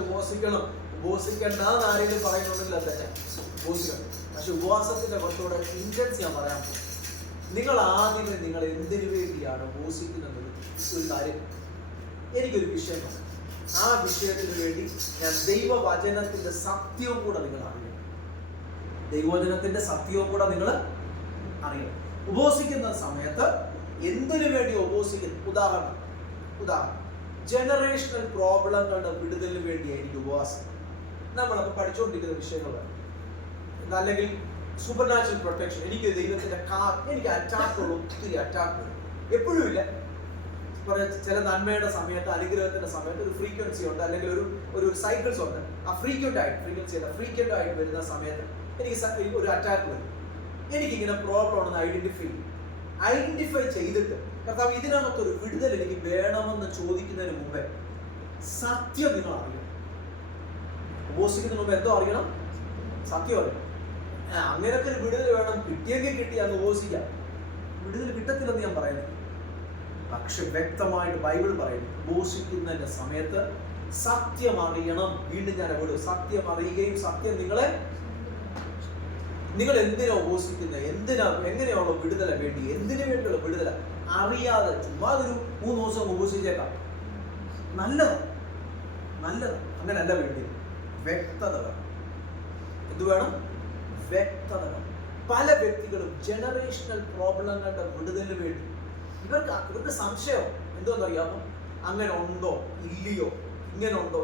ഉപവസിക്കേണ്ട ആരെങ്കിലും പറയുന്നുണ്ടെങ്കിൽ അത് തെറ്റാണ്. ഉപവസിക്കണം. പക്ഷെ ഉപവാസത്തിന്റെ കുറച്ചുകൂടെ ഇന്റൻസ് ഞാൻ പറയാൻ പോകും. നിങ്ങൾ ആദ്യമേ നിങ്ങൾ എന്തിനു വേണ്ടിയാണ് ഉപവസിക്കുന്നത് ഒരു കാര്യം, എനിക്കൊരു വിഷയമാണ്. ആ വിഷയത്തിന് വേണ്ടി ഞാൻ ദൈവവചനത്തിന്റെ സത്യവും കൂടെ നിങ്ങൾ അറിയണം. നിങ്ങൾ അറിയണം. ഉപവസിക്കുന്ന സമയത്ത് എന്തിനു വേണ്ടി ഉപവസിക്കുന്നു? ഉദാഹരണം ജനറേഷണൽ പ്രോബ്ലങ്ങളുടെ വിടുതലിന് വേണ്ടിയായിരിക്കും ഉപവാസം. നമ്മളൊക്കെ പഠിച്ചുകൊണ്ടിരിക്കുന്ന വിഷയങ്ങളാണ്. അല്ലെങ്കിൽ സൂപ്പർ നാച്ചുറൽ പ്രൊട്ടക്ഷൻ. എനിക്ക് ദൈവത്തിന്റെ എനിക്ക് അറ്റാക്കുകൾ, ഒത്തിരി അറ്റാക്കുകൾ എപ്പോഴും ഇല്ല. ചില നന്മയുടെ സമയത്ത്, അനുഗ്രഹത്തിന്റെ സമയത്ത് ഒരു ഫ്രീക്വൻസി ഉണ്ട്, അല്ലെങ്കിൽ ഒരു സൈക്കിൾസ് ഉണ്ട്. ആ ഫ്രീക്വന്റ് ആയിട്ട് വരുന്ന സമയത്ത് എനിക്ക് ഒരു അറ്റാക്ക് വരും. എനിക്കിങ്ങനെ പ്രോബ്ലം ഉണ്ടെന്ന് ഐഡന്റിഫൈ ചെയ്തിട്ട് കർത്താവ് ഇതിനകത്തൊരു വിടുതൽ എനിക്ക് വേണമെന്ന് ചോദിക്കുന്നതിന് മുമ്പേ സത്യം നിങ്ങൾ അറിയണം. ഉപവസിക്കുന്നതിന് മുമ്പ് എന്തോ അറിയണം? സത്യം അറിയണം. അങ്ങനെയൊക്കെ ഒരു വിടുതൽ വേണം, കിട്ടിയെങ്കിൽ കിട്ടി അന്ന് ഉപവസിക്കാം. വിടുതൽ കിട്ടത്തില്ലെന്ന് ഞാൻ പറയുന്നത്. പക്ഷെ വ്യക്തമായിട്ട് ബൈബിൾ പറയുന്നു, ഉപവസിക്കുന്നതിന്റെ സമയത്ത് സത്യം അറിയണം. വീണ്ടും ഞാൻ അവിടെ സത്യം അറിയുകയും, സത്യം നിങ്ങൾ എന്തിനാ ഉപവസിക്കുന്നത്, എങ്ങനെയാണോ വിടുതല വേണ്ടി, എന്തിനു വേണ്ടിയുള്ള വിടുതല അറിയാതെ ചുമ്മാ ഒരു 3 ദിവസം ഉപവസിച്ചേക്കാം. നല്ലത് അങ്ങനല്ല വേണ്ടി. വ്യക്തത വേണം. എന്ത് വേണം? വ്യക്തത വേണം. പല വ്യക്തികളും ജനറേഷണൽ പ്രോബ്ലങ്ങളുടെ വിടുതലിന് വേണ്ടി ഇവർക്ക് സംശയം എന്തോന്നറിയാമോ? അങ്ങനെ ഉണ്ടോ ഇല്ലയോ, ഇങ്ങനെ ഉണ്ടോ,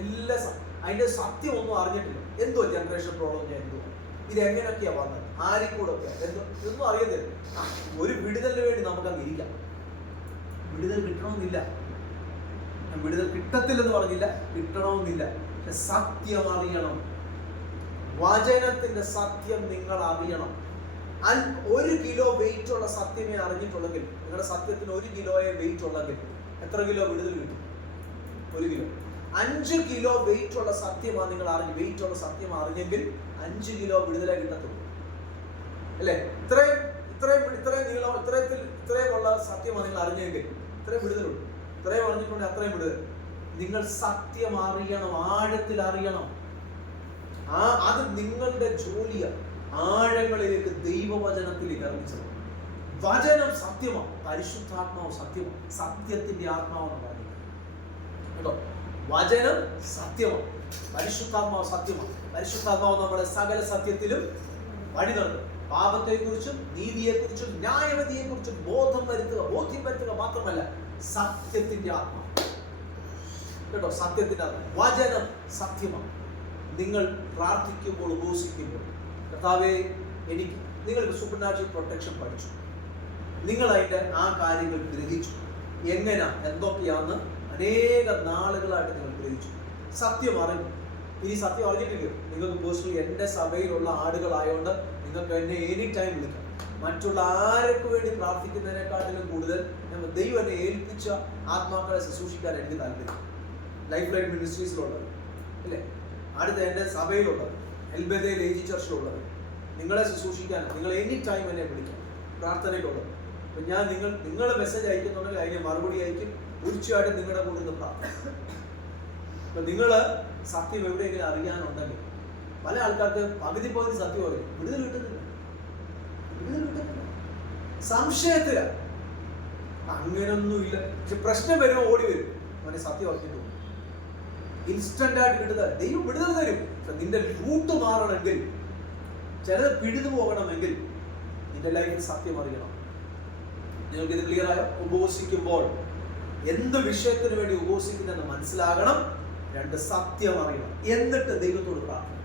എല്ലാം അതിന്റെ സത്യം ഒന്നും അറിഞ്ഞിട്ടില്ല. എന്തോ ജനറേഷൻ പ്രോബ്ലം, എന്തോ ഇതെങ്ങനെയൊക്കെയാ വന്നത്, ആരിക്കൂടൊക്കെ ഇതൊന്നും അറിയത്തില്ല. ഒരു വിടുതലിന് വേണ്ടി നമുക്കങ്ങ് ഇരിക്കാം. വിടുതൽ കിട്ടണമെന്നില്ല, വിടുതൽ കിട്ടത്തില്ലെന്ന് പറഞ്ഞില്ല, കിട്ടണമെന്നില്ല. പക്ഷെ സത്യം അറിയണം. വചനത്തിന്റെ സത്യം നിങ്ങൾ അറിയണം. 1 കിലോ വെയിറ്റ് ഉള്ള സത്യമേ അറിഞ്ഞിട്ടുള്ളെങ്കിൽ, നിങ്ങളുടെ സത്യത്തിന് 1 കിലോയെ വെയിറ്റ് ഉള്ളെങ്കിൽ എത്ര കിലോ വിടുതൽ കിട്ടും? 1 കിലോ. 5 കിലോ വെയിറ്റ് ഉള്ള സത്യമാണ് നിങ്ങൾ വെയിറ്റ് ഉള്ള സത്യം അറിഞ്ഞെങ്കിൽ 5 കിലോ വിടുതലേ കിട്ടത്തുള്ളൂ, അല്ലേ? ഇത്രയും ഉള്ള സത്യമാണ് നിങ്ങൾ അറിഞ്ഞെങ്കിൽ ഇത്രയും വിടുതലുള്ളൂ. ഇത്രയും അറിഞ്ഞിട്ടുണ്ടെങ്കിൽ അത്രയും വിടുതൽ. നിങ്ങൾ സത്യം അറിയണം, ആഴത്തിൽ അറിയണം. അത് നിങ്ങളുടെ ജോലിയാണ്. ആഴങ്ങളിലേക്ക് ദൈവവചനത്തിലേക്ക് ഇറങ്ങിച്ചത്. വചനം സത്യമാണ്, പരിശുദ്ധാത്മാവ് സത്യമാണ്, സത്യത്തിന്റെ ആത്മാവെന്ന് പറയുന്നത് കേട്ടോ. വചനം സത്യമാണ്, പരിശുദ്ധാത്മാവ് സത്യമാണ്. പരിശുദ്ധാത്മാവ് നമ്മളെ സകല സത്യത്തിലും വഴി നടത്തും. പാപത്തെക്കുറിച്ചും നീതിയെക്കുറിച്ചും ന്യായവിധിയെക്കുറിച്ചും ബോധ്യം വരുത്തുക മാത്രമല്ല, സത്യത്തിന്റെ ആത്മാവ് കേട്ടോ. സത്യത്തിന്റെ ആത്മാവ്, വചനം സത്യമാണ്. നിങ്ങൾ പ്രാർത്ഥിക്കുമ്പോൾ, ഉപവസിക്കുമ്പോൾ, കർത്താവേ നിങ്ങൾക്ക് സൂപ്പർനാച്ചുറൽ പ്രൊട്ടക്ഷൻ പഠിച്ചു, നിങ്ങൾ അതിൻ്റെ ആ കാര്യങ്ങൾ ഗ്രഹിച്ചു, എന്തൊക്കെയാണെന്ന് അനേക നാളുകളായിട്ട് നിങ്ങൾ ഗ്രഹിച്ചു, സത്യം അറിഞ്ഞു. ഇനി സത്യം അറിഞ്ഞിട്ടില്ല, നിങ്ങൾക്ക് പേഴ്സണലി എൻ്റെ സഭയിലുള്ള ആടുകളായതുകൊണ്ട് നിങ്ങൾക്ക് എന്നെ എനി ടൈം വിളിക്കാം. മറ്റുള്ള ആർക്ക് വേണ്ടി പ്രാർത്ഥിക്കുന്നതിനെക്കാട്ടിലും കൂടുതൽ ദൈവം എന്നെ ഏൽപ്പിച്ച ആത്മാക്കളെ ശുശ്രൂഷിക്കാൻ എനിക്ക് താല്പര്യം. ലൈഫ് ലൈൻ മിനിസ്ട്രീസിലുള്ളത്, അല്ലേ? അടുത്ത എൻ്റെ സഭയിലുള്ളത്, എൽബദയിൽ ഏജി ചർച്ചിലുള്ളത്, നിങ്ങളെ ശുശ്രൂഷിക്കാൻ നിങ്ങൾ എനി ടൈം എന്നെ വിളിക്കാം, പ്രാർത്ഥനയ്ക്കുള്ളത്. അപ്പം ഞാൻ നിങ്ങൾ മെസ്സേജ് അയക്കുന്നുണ്ടെങ്കിൽ അതിനെ മറുപടി അയക്കും. തീർച്ചയായിട്ടും നിങ്ങളുടെ കൂടെ നിന്ന് പ്രാർത്ഥന. അപ്പം നിങ്ങൾ സത്യം എവിടെയെങ്കിലും അറിയാനുണ്ടെങ്കിൽ, പല ആൾക്കാർക്ക് പകുതി സത്യം അറിയും, വിടുതൽ കിട്ടുന്നില്ല. സംശയത്തില അങ്ങനൊന്നുമില്ല. പക്ഷെ പ്രശ്നം വരുമ്പോൾ ഓടി വരും, അവനെ സത്യം അറിഞ്ഞിട്ട് പോകും. ഇൻസ്റ്റന്റ് ആയിട്ട് കിട്ടുക ദൈവം വിടുതൽ തരും. നിന്റെ റൂട്ട് മാറണമെങ്കിൽ, ചിലത് പിഴുതു പോകണമെങ്കിൽ നിന്റെ ലൈഫിൽ സത്യം അറിയണം. നിങ്ങൾക്ക് ഇത് ക്ലിയർ ആയോ? ഉപവസിക്കുമ്പോൾ എന്ത് വിഷയത്തിന് വേണ്ടി ഉപവസിക്കുന്നെന്ന് മനസ്സിലാകണം. 2, സത്യം അറിയണം. എന്നിട്ട് ദൈവത്തോട് പ്രാർത്ഥന.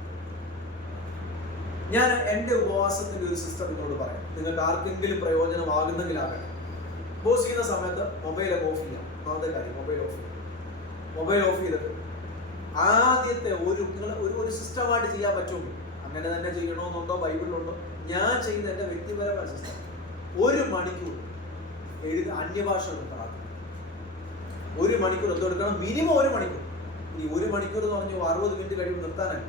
ഞാൻ എൻ്റെ ഉപവാസത്തിന്റെ ഒരു സിസ്റ്റം നിങ്ങളോട് പറയാം, നിങ്ങൾക്ക് ആർക്കെങ്കിലും പ്രയോജനമാകുന്നെങ്കിലാകട്ടെ. ഉപവസിക്കുന്ന സമയത്ത് മൊബൈലൊക്കെ ഓഫ് ചെയ്യാം. ഒന്നാമത്തെ കാര്യം, മൊബൈൽ ഓഫ് ചെയ്തിട്ട് ആദ്യത്തെ ഒരു സിസ്റ്റമായിട്ട് ചെയ്യാൻ പറ്റുമോ? അങ്ങനെ തന്നെ ചെയ്യണമെന്നുണ്ടോ? ബൈബിളിലുണ്ടോ? ഞാൻ ചെയ്യുന്ന എൻ്റെ വ്യക്തിപരമായ സിസ്റ്റം, 1 മണിക്കൂർ അന്യഭാഷ പ്രാർത്ഥന. 1 മണിക്കൂർ എന്തെടുക്കണം? മിനിമം 1 മണിക്കൂർ. ഇനി 1 മണിക്കൂർ എന്ന് പറഞ്ഞാൽ 60 മിനിറ്റ് കഴിയുമ്പോൾ നിർത്താനാണ്.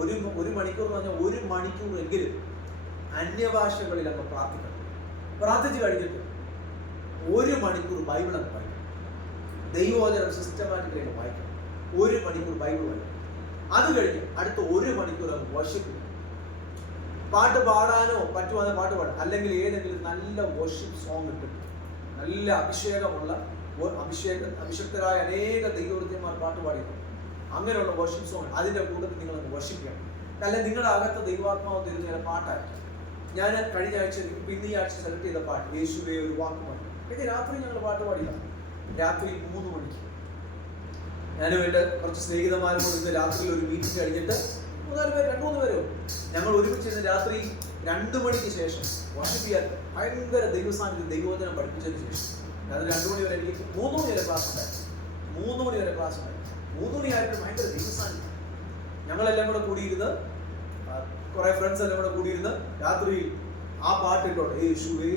1 മണിക്കൂർ എന്ന് പറഞ്ഞാൽ 1 മണിക്കൂർ എങ്കിലും അന്യഭാഷകളിലൊക്കെ പ്രാർത്ഥിക്കണം. പ്രാർത്ഥിച്ച് കഴിഞ്ഞിട്ട് 1 മണിക്കൂർ ബൈബിൾ അങ്ങ് വായിക്കണം. ദൈവവചനം സിസ്റ്റമാറ്റിക്കലി വായിക്കണം. 1 മണിക്കൂർ ബൈബിൾ വായിക്കണം. അത് കഴിഞ്ഞ് അടുത്ത 1 മണിക്കൂർ അങ്ങ് വർഷിപ്പ്. പാട്ട് പാടാനോ പറ്റുവാനോ പാട്ട് പാടാം, അല്ലെങ്കിൽ ഏതെങ്കിലും നല്ല വർഷിപ്പ് സോങ് ഇട്ടിട്ട്, നല്ല അഭിഷേകമുള്ള അഭിഷക്തരായ അനേക ദൈവവൃത്തിയന്മാർ പാട്ട് പാടിയിരുന്നു. അങ്ങനെയുള്ള വർഷിപ്പ് സോങ് അതിൻ്റെ കൂട്ടത്തിൽ നിങ്ങളൊന്ന് വർഷിക്കണം. അല്ലെങ്കിൽ നിങ്ങളുടെ അകത്ത് ദൈവാത്മാവ് തരുന്ന പാട്ടായിരിക്കും. ഞാൻ കഴിഞ്ഞ ആഴ്ച, ഈ ആഴ്ച സെലക്ട് ചെയ്ത പാട്ട് യേശുവേ ഒരു വാക്ക് പാടി. പിന്നെ രാത്രി ഞങ്ങൾ പാട്ട് പാടില്ല. രാത്രി 3 മണിക്ക് ഞാനും എൻ്റെ കുറച്ച് സ്നേഹിതന്മാരും കൂടി ഇന്ന് രാത്രി ഒരു മീറ്റിംഗ് കഴിഞ്ഞിട്ട് 2-3 പേരോ ഞങ്ങൾ ഒരുമിച്ച് രാത്രി 2 മണിക്ക് ശേഷം വർഷിപ്പ് ചെയ്യാൻ ഭയങ്കര ദൈവസാന്നിധ്യം, ദൈവവചനം പഠിപ്പിച്ചതിന് ശേഷം രാത്രി 2 മണി വരെ, എനിക്ക് 3 മണി വരെ ക്ലാസ് ഉണ്ടായിരുന്നു. 3 മണി വരെ ക്ലാസ് ഉണ്ടായിരുന്നു. 3 മണിയായിട്ട് ഭയങ്കര ദൈവസാന്നിധ്യം. ഞങ്ങളെല്ലാം കൂടെ കൂടിയിരുന്ന്, കുറെ ഫ്രണ്ട്സ് എല്ലാം കൂടെ കൂടിയിരുന്ന് രാത്രി ആ പാട്ടിട്ടോട്ടെ, യേശുവേ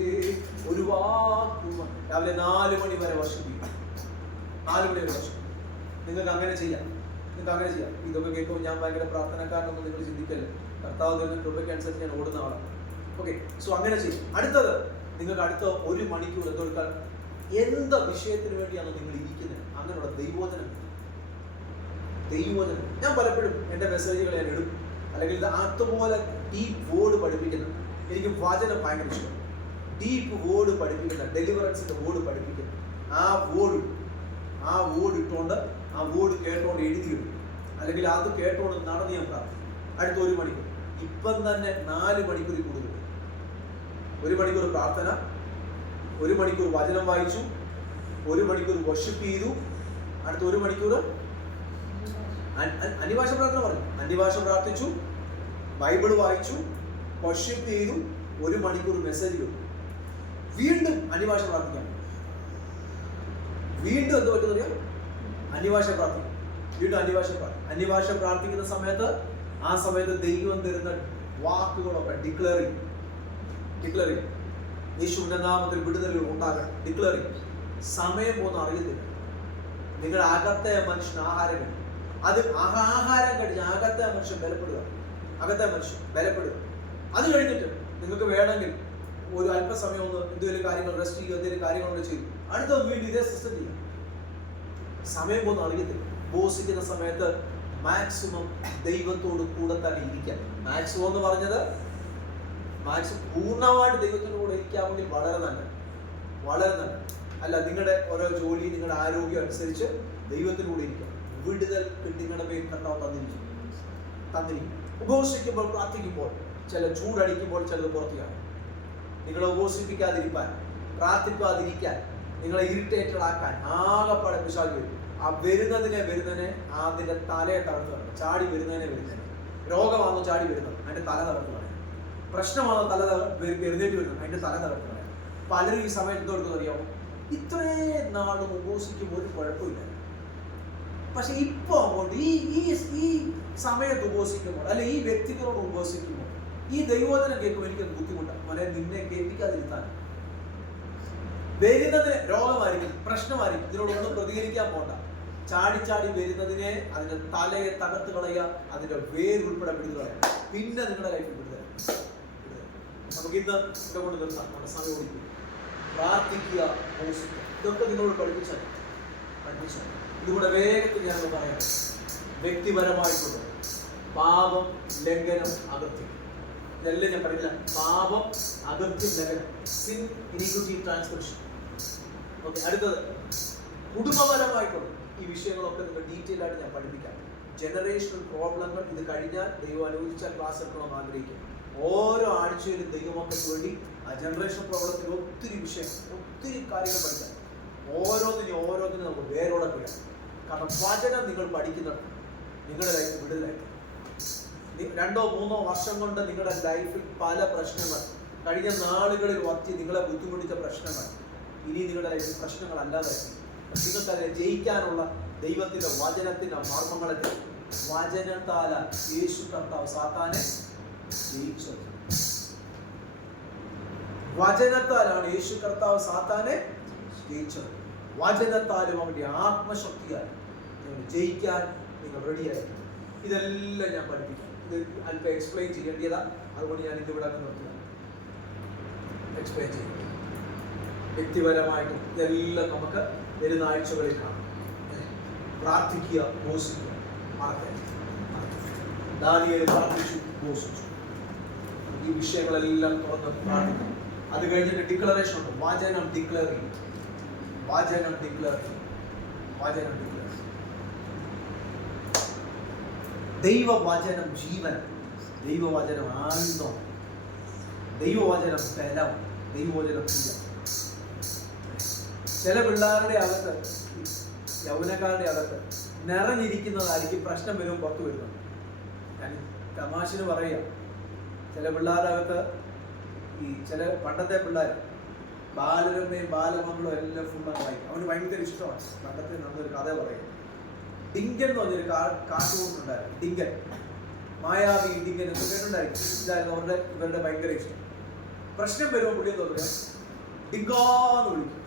ഒരു വാക്ക്. രാവിലെ 4 മണി വരെ വർഷിപ്പ് ചെയ്യും. 4 മണി വരെ വർഷിപ്പ്. നിങ്ങൾക്ക് അങ്ങനെ ചെയ്യാം. ഇതൊക്കെ കേൾക്കുമ്പോൾ ഞാൻ ഭയങ്കര പ്രാർത്ഥനക്കാരനൊന്നും നിങ്ങൾ ചിന്തിക്കല്ലേ. കർത്താവ് തരുന്ന കൃപയ്ക്ക് അനുസരിച്ച് ഞാൻ ഓടുന്ന ആളാണ്. ഓക്കെ, സോ അങ്ങനെ ചെയ്യും. അടുത്തത്, നിങ്ങൾക്ക് അടുത്ത 1 മണിക്കൂർ എന്തെടുക്കാൻ, എന്ത് വിഷയത്തിന് വേണ്ടിയാണ് നിങ്ങൾ ഇരിക്കുന്നത് അങ്ങനെയുള്ള ദൈവവചനം. ഞാൻ പലപ്പോഴും എൻ്റെ മെസ്സേജുകൾ ഞാൻ ഇടും, അല്ലെങ്കിൽ അതുപോലെ ഡീപ്പ് വേർഡ് പഠിപ്പിക്കുന്ന, എനിക്ക് വചനം ഭയങ്കര ഇഷ്ടം. ഡീപ്പ് വേർഡ് പഠിപ്പിക്കുന്ന, ഡെലിവറൻസിന്റെ വേർഡ് പഠിപ്പിക്കുന്ന ആ വേർഡ് ഇട്ടുകൊണ്ട്, ആ വേർഡ് കേട്ടോണ്ട് എഴുതിയിടും, അല്ലെങ്കിൽ അത് കേട്ടോണ്ട് നടന്ന് ഞാൻ പ്രാർത്ഥിക്കും. അടുത്ത 1 മണിക്കൂർ, ഇപ്പം തന്നെ 4 മണിക്കൂർ കൂടുതൽ. 1 മണിക്കൂർ പ്രാർത്ഥന, 1 മണിക്കൂർ വചനം വായിച്ചു, 1 മണിക്കൂർ വർഷിപ്പ് ചെയ്തു. അടുത്ത 1 മണിക്കൂർ അന്യഭാഷ പ്രാർത്ഥന പറഞ്ഞു. അന്യഭാഷ പ്രാർത്ഥിച്ചു, ബൈബിൾ വായിച്ചു, വർഷിപ്പ് ചെയ്തു, 1 മണിക്കൂർ മെസ്സേജ് കേട്ടു. വീണ്ടും അന്യഭാഷ പ്രാർത്ഥിക്കാം. വീണ്ടും എന്ത് പറ്റുന്ന അന്യഭാഷ പ്രാർത്ഥിക്കും. വീണ്ടും അന്യഭാഷ പ്രാർത്ഥിക്കുന്ന സമയത്ത് ആ സമയത്ത് ദൈവം തരുന്ന വാക്കുകളൊക്കെ ഡിക്ലെയർ ചെയ്യും. യേശുവിന്റെ നാമത്തിൽ വിടുതലുകൾ ഉണ്ടാകണം. ഡിക്ലെയർ ചെയ്യും. സമയം പോകുന്ന അറിയത്തില്ല. നിങ്ങളുടെ അകത്തെ മനുഷ്യൻ ആഹാരം കഴിക്കും. അത് ആഹാരം കഴിഞ്ഞ് അകത്തെ മനുഷ്യൻ ബലപ്പെടുക. അത് കഴിഞ്ഞിട്ട് നിങ്ങൾക്ക് വേണമെങ്കിൽ ഒരു അല്പസമയം ഒന്ന് എന്തെങ്കിലും കാര്യങ്ങൾ റെസ്റ്റ് ചെയ്യുക, എന്തെങ്കിലും കാര്യങ്ങളൊക്കെ ചെയ്യും. അടുത്ത വീണ്ടും ഇതേ സിസ്റ്റം ചെയ്യും. സമയം പോകുന്ന അറിയത്തില്ല. ഉപവസിക്കുന്ന സമയത്ത് മാക്സിമം ദൈവത്തോട് കൂടെ തന്നെ ഇരിക്കാം. മാക്സിമം എന്ന് പറഞ്ഞത് പൂർണ്ണമായിട്ട് ദൈവത്തിൻ്റെ കൂടെ ഇരിക്കാമെങ്കിൽ വളരെ നല്ല. അല്ല, നിങ്ങളുടെ ഓരോ ജോലി, നിങ്ങളുടെ ആരോഗ്യം അനുസരിച്ച് ദൈവത്തിലൂടെ ഇരിക്കാം. വിടുതൽ നിങ്ങളുടെ പേര് കർത്താവ് തന്നിരിക്കും. ഉപവസിക്കുമ്പോൾ, പ്രാർത്ഥിക്കുമ്പോൾ, ചില ചൂടടിക്കുമ്പോൾ ചിലത് പുറത്തിയാണ്. നിങ്ങളെ ഉപവസിപ്പിക്കാതിരിക്കാൻ, പ്രാർത്ഥിക്കാതിരിക്കാൻ, നിങ്ങളെ ഇറിറ്റേറ്റഡ് ആക്കാൻ ആകെപ്പാടെ പിശാച് വരും. ആ വരുന്നതിനെ അതിന്റെ തലയെ തകർത്ത് കളയും. ചാടി വരുന്നതിനെ രോഗമാണോ ചാടി വരുന്നത്, അതിന്റെ തല തകർത്ത് കളയും. പ്രശ്നമാണോ എഴുന്നേറ്റ് വരുന്നത്, അതിന്റെ തല തകർത്ത് കളയും. പലരും ഈ സമയത്ത് എന്തോടുക്കുന്നത് അറിയാമോ? ഇത്രയും നാളും ഉപവസിക്കുമ്പോൾ ഒരു കുഴപ്പമില്ല. പക്ഷെ ഇപ്പൊ അങ്ങോട്ട് ഈ സമയത്ത് ഉപവസിക്കുമ്പോൾ, അല്ലെ ഈ വ്യക്തികളോട് ഉപവസിക്കുമ്പോൾ, ഈ ദൈവവചനം കേൾക്കുമ്പോൾ എനിക്കത് ബുദ്ധിമുട്ടാണ്. മനെ നിന്നെ കേൾപ്പിക്കാതിരുത്താൻ. വരുന്നതിന് രോഗമായിരിക്കും, പ്രശ്നമായിരിക്കും, ഇതിനോടൊന്നും പ്രതികരിക്കാൻ പോകണ്ട. ചാടി വരുന്നതിനെ, അതിന്റെ തലയെ തകർത്ത് കളയുക, അതിന്റെ വേരുൾപ്പെടെ വിടുതൽ കളയുക. പിന്നെ നിങ്ങളുടെ ലൈഫിൽ വിടുതൽ. നമുക്ക് ഇന്ന് ഇവിടെ കൊണ്ട് നിർത്താം. നമ്മുടെ സമയം ഓടിക്കും. പ്രാർത്ഥിക്കുക, ഉപവസിക്കുക, ഇതൊക്കെ നിങ്ങളോട് പഠിപ്പിച്ചാൽ ഇതുകൂടെ വേഗത്തിൽ ഞാൻ പറയാം. വ്യക്തിപരമായിട്ടുള്ള പാപം, ലംഘനം, അകൃത്യം, ഇതെല്ലാം ഞാൻ പഠിക്കില്ല. പാപം, അകൃത്യം, ലംഘനം, സിൻ, ഇനിക്വിറ്റി, ട്രാൻസ്ഗ്രഷൻ. ഓക്കെ, അടുത്തത് കുടുംബപരമായിട്ടുള്ള ഈ വിഷയങ്ങളൊക്കെ നിങ്ങൾ ഡീറ്റെയിൽ ആയിട്ട് ഞാൻ പഠിപ്പിക്കാം. ജനറേഷണൽ പ്രോബ്ലങ്ങൾ ഇത് കഴിഞ്ഞാൽ ദൈവം അനുവദിച്ചാൽ ക്ലാസ് എടുക്കണമെന്ന് ആഗ്രഹിക്കും. ഓരോ ആഴ്ചയിലും ദൈവമക്കൾക്ക് വേണ്ടി ആ ജനറേഷൻ പ്രോബ്ലത്തിൽ ഒത്തിരി വിഷയം, ഒത്തിരി കാര്യങ്ങൾ പഠിക്കാം. ഓരോന്നിനും നമുക്ക് വേരോടെ പോയാൽ. കാരണം വചനം നിങ്ങൾ പഠിക്കുന്നത് നിങ്ങളുടെ ലൈഫ് വിടുതലായിട്ട്. 2-3 വർഷം കൊണ്ട് നിങ്ങളുടെ ലൈഫിൽ പല പ്രശ്നങ്ങൾ, കഴിഞ്ഞ നാളുകളിൽ നിങ്ങളെ ബുദ്ധിമുട്ടിച്ച പ്രശ്നങ്ങൾ ഇനി നിങ്ങളുടെ ലൈഫിൽ പ്രശ്നങ്ങളല്ലാതെ നിങ്ങൾക്കതിനെ ജയിക്കാനുള്ള ദൈവത്തിന്റെ വചനത്തിന്റെ മർമ്മങ്ങളെ വചനത്താല യേശു കർത്താവ് സാത്താനെ ജയിച്ചത്. വചനത്താലാണ് യേശു കർത്താവ് സാത്താനെ ജയിച്ചത്. വചനത്താലും അവന്റെ ആത്മശക്തിയാൽ നിങ്ങൾ ജയിക്കാൻ നിങ്ങൾ റെഡിയായിരിക്കും. ഇതെല്ലാം ഞാൻ പഠിപ്പിക്കാം. ഇത് അല്പം എക്സ്പ്ലെയിൻ ചെയ്യേണ്ടതാ, അതുകൊണ്ട് ഞാൻ ഇതിവിടെ നിർത്തുക. എക്സ്പ്ലെയിൻ ചെയ്യും വ്യക്തിപരമായിട്ടും ഇതെല്ലാം നമുക്ക് വരുന്ന ആഴ്ചകളിൽ കാണാം. പ്രാർത്ഥിക്കുക, ഉപവസിക്കുക, ദാനിയേൽ പ്രാർത്ഥിച്ചു, ഉപവസിച്ചു. ഈ വിഷയങ്ങളെല്ലാം തുറന്ന് പ്രാർത്ഥിക്കും. അത് കഴിഞ്ഞിട്ട് ഡിക്ലറേഷൻ ഉണ്ട്. വചനം ഡിക്ലെയർ ചെയ്യും. ദൈവവചനം ജീവൻ, ദൈവവചനം ആയുധം, ദൈവവചനം ബലം, ദൈവവചനം പ്രിയം. ചില പിള്ളേരുടെ അകത്ത്, യൗവനക്കാരുടെ അകത്ത് നിറഞ്ഞിരിക്കുന്നതായിരിക്കും പ്രശ്നം വരുമ്പോൾ പുറത്തു വരുന്നത്. ഞാൻ തമാശന് പറയാം. ചില പിള്ളേരുടെ അകത്ത് ചില പണ്ടത്തെ പിള്ളേർ ബാലരമ്മയും ബാലമംഗളും എല്ലാം ഫുള്ളാണ് വായിക്കും. അവന് ഭയങ്കര ഇഷ്ടമാണ്. പണ്ടത്തെ നമ്മളൊരു കഥ പറയും. ഡിങ്കൻ എന്ന് പറഞ്ഞൊരു കാർട്ടൂൺ ഉണ്ടായിരുന്നു. ഡിങ്കൻ, മായാവി ഡിങ്കൻ എന്ന് കേട്ടുണ്ടായിരിക്കും. ഇതായിരുന്നു ഇവരുടെ ഭയങ്കര ഇഷ്ടം. പ്രശ്നം വരുമ്പോൾ പുള്ളി എന്ന് പറയാം ഡിങ്കാന്ന് വിളിക്കും.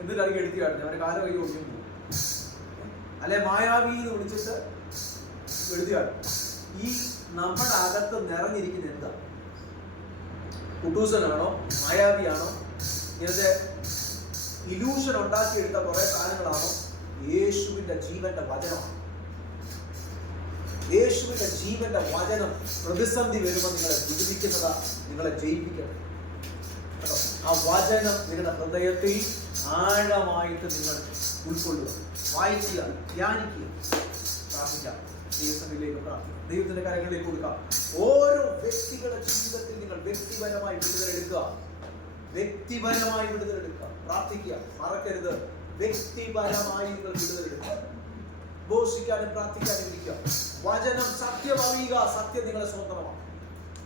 എന്നിട്ട് അറിയാൻ എടുത്തി കാട്ടുന്നത് അവൻ്റെ കാല കൈ ഒഴിഞ്ഞു പോകും. അല്ലെ മായാവി എന്ന് വിളിച്ചിട്ട് എഴുതി കാട്ടും. ഈ നമ്മുടെ അകത്ത് നിറഞ്ഞിരിക്കുന്ന എന്താ? കുട്ടൂസനാണോ, മായാവിയാണോ, ഇങ്ങനത്തെ ഇലൂഷൻ ഉണ്ടാക്കിയെടുത്ത കുറെ സാധനങ്ങളാണോ? യേശുവിന്റെ ജീവന്റെ വചനമാണ്. യേശുവിന്റെ ജീവന്റെ വചനം പ്രതിസന്ധി വരുമ്പോൾ നിങ്ങളെ വിടുവിക്കുന്നതാ, നിങ്ങളെ ജയിപ്പിക്കണം. ആ വചനം നിങ്ങളുടെ ഹൃദയത്തിൽ ആഴമായിട്ട് നിങ്ങൾ ഉൾക്കൊള്ളുക, വായിക്കുക, ധ്യാനിക്കുക, പ്രാർത്ഥിക്കാം. ദൈവസന്നിധിയിലേക്ക് പ്രാർത്ഥിക്കാം. ദൈവത്തിന്റെ കാര്യങ്ങളിലേക്ക് കൊടുക്കാം. ഓരോ വ്യക്തികളുടെ ജീവിതത്തിൽ നിങ്ങൾ വ്യക്തിപരമായി വിടുതലെടുക്കുക. പ്രാർത്ഥിക്കുക. മറക്കരുത്, വ്യക്തിപരമായി നിങ്ങൾ വിടുതലെടുക്കുക. ഘോഷിക്കാനും പ്രാർത്ഥിക്കാനും ഇരിക്കുക. വചനം സത്യം അറിയുക, സത്യം നിങ്ങളെ സ്വന്തമാണ്.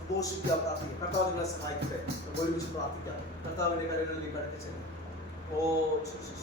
ഘോഷിക്കുക, പ്രാർത്ഥിക്കുക. കർത്താവ് നിങ്ങളെ സഹായിക്കട്ടെ. ഒരുമിച്ച് പ്രാർത്ഥിക്കാം. കർത്താവിന്റെ കാര്യങ്ങളിലേക്ക് അടുത്ത് ചെല്ലുക. ഓ